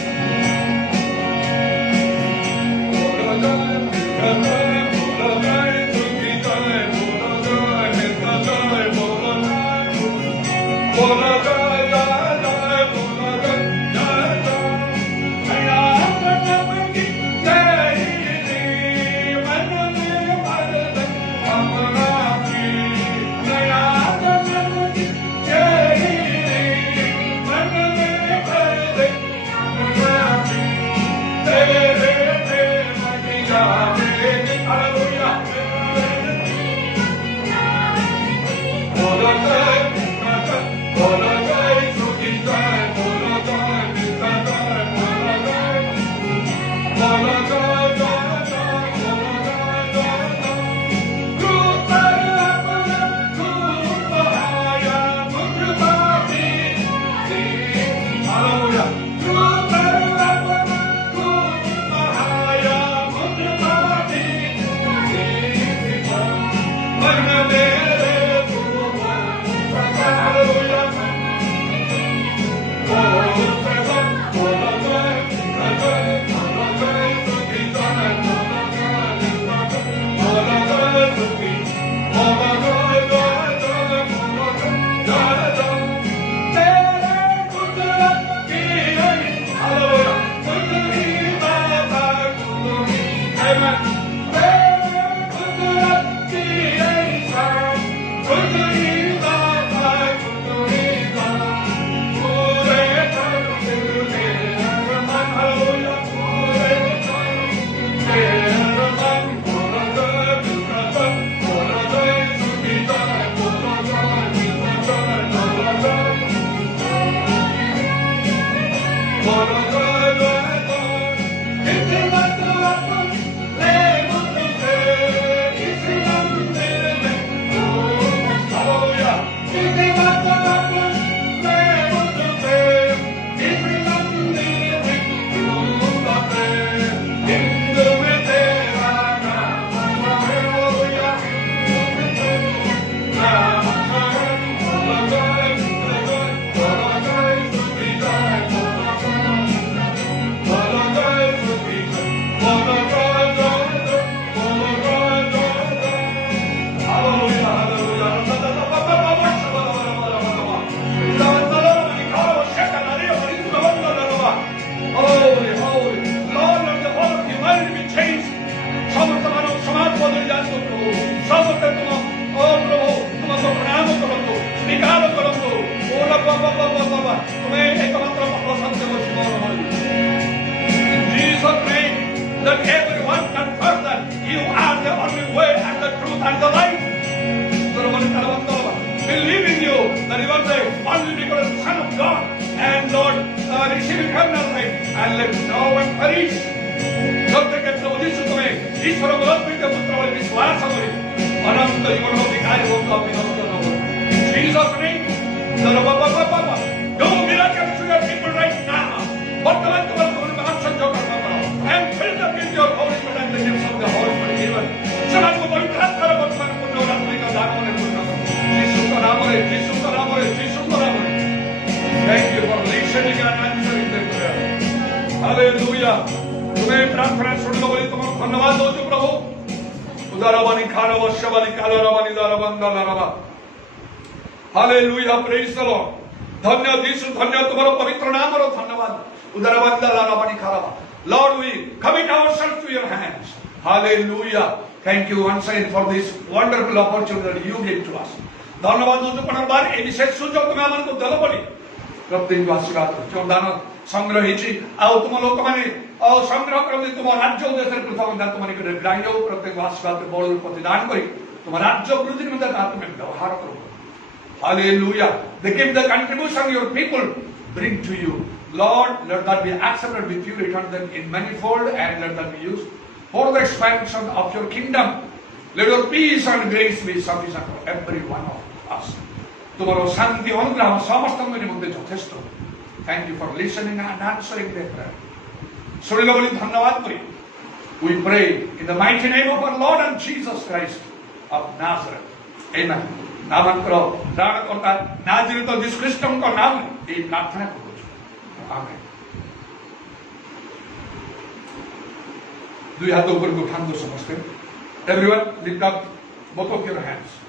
Let change. समस्त मानव समाज बदल जातो प्रभु समस्त तुम ओ प्रभु तुमको प्रणाम करतो स्वीकार करतो ओ बाबा तुम्हें एकमात्र प्रसन्न देव जीवन Holi in Jesus name that everyone confess that you are the only way and the truth and the life believe in you that you are the only begotten Son of God and Lord receive eternal life and let no one perish. प्रत्येक प्रभु यीशु तुम्हें ईश्वर बलवंत पुत्र वाले विश्वास करें अनंत जीवन को दिखाए वो तो अपनी नष्ट न हो Jesus name Baba do miracles to your people right now वर्तमान तुम्हारे महान जो करना पड़ा and fill them with your Holy Spirit and the gifts of the Holy Spirit given समाज को पवित्र आत्मा वर्तमान को जो रखने का दान होने को यीशु का नाम है यीशु का नाम है यीशु का नाम है thank you for listening and answering the prayer hallelujah तुम्हें प्रार्थना सुनने वाली तुम्हारा धन्यवाद दो जो प्रभु उदारवानी खारवा शवानी कालरावानी दारवंदा लारवा हालेलुया प्रेज द लॉर्ड धन्य यीशु धन्य तुम्हारा पवित्र नाम और धन्यवाद उदारवंदा लारवानी खारवा Lord we commit ourselves to your hands hallelujah thank you once again for this wonderful opportunity that you gave to us धन्यवाद दो जो पुनर्बार ये विशेष सुजोग तुम्हें हमारे को दल पड़ी प्रत्येक आशीर्वाद जो दान संग्रह हिची आउ तुम लोक माने और संग्रह करते तुम राज्य उद्देश्य पृथक दान तुम्हारे को ग्राह्य प्रत्येक आशीर्वाद बल प्रतिदान करी तुम राज्य वृद्धि में दान तुम्हें व्यवहार करो hallelujah the gift the contribution your people bring to you Lord let that be accepted with you return them in manifold and let that be used for the expansion of your kingdom let your peace and grace be sufficient for every one of us तुम्हारो शांति अनुग्रह समस्त मेरे मध्य যথেষ্ট thank you for listening and answering their prayer सुनिलो बोली धन्यवाद करी we pray in the mighty name of our Lord and Jesus Christ of Nazareth amen नामन करो प्राण करता नाज़रेत यीशु ख्रीष्ट को नाम ये प्रार्थना करो आमेन दुई हाथों ऊपर को उठान दो समझते everyone lift up both of your hands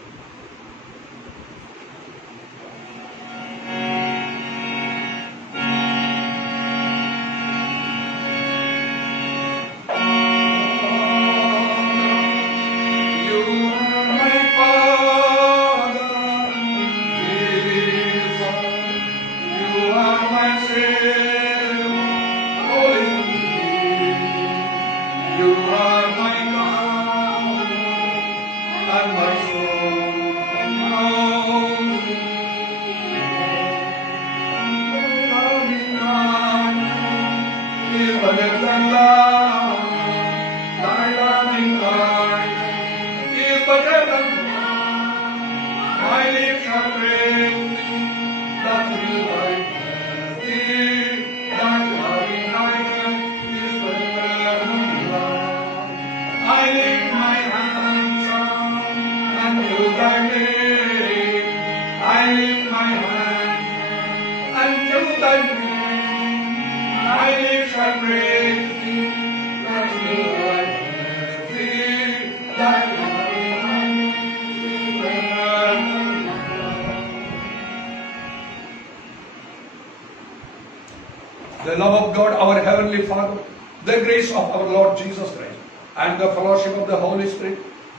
The love of God, our Heavenly Father, the grace of our Lord Jesus Christ, and the fellowship of the Holy Spirit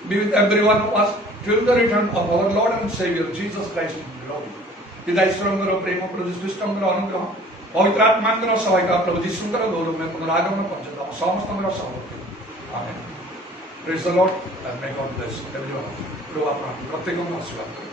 be with every one of us till the return of our Lord and Savior Jesus Christ in glory. पिता ईश्वरंगर प्रेम प्रभु श्रीकृष्णंगर अनुग्रह पवित्र आत्मांगर सहायता प्रभु जीशुंगर गौरव में पुनरागमन पंचदा समस्तंगर सहवर्ती आमेन. Praise the Lord and may God bless everyone. प्रभु आपको प्रत्येक को आशीर्वाद करे.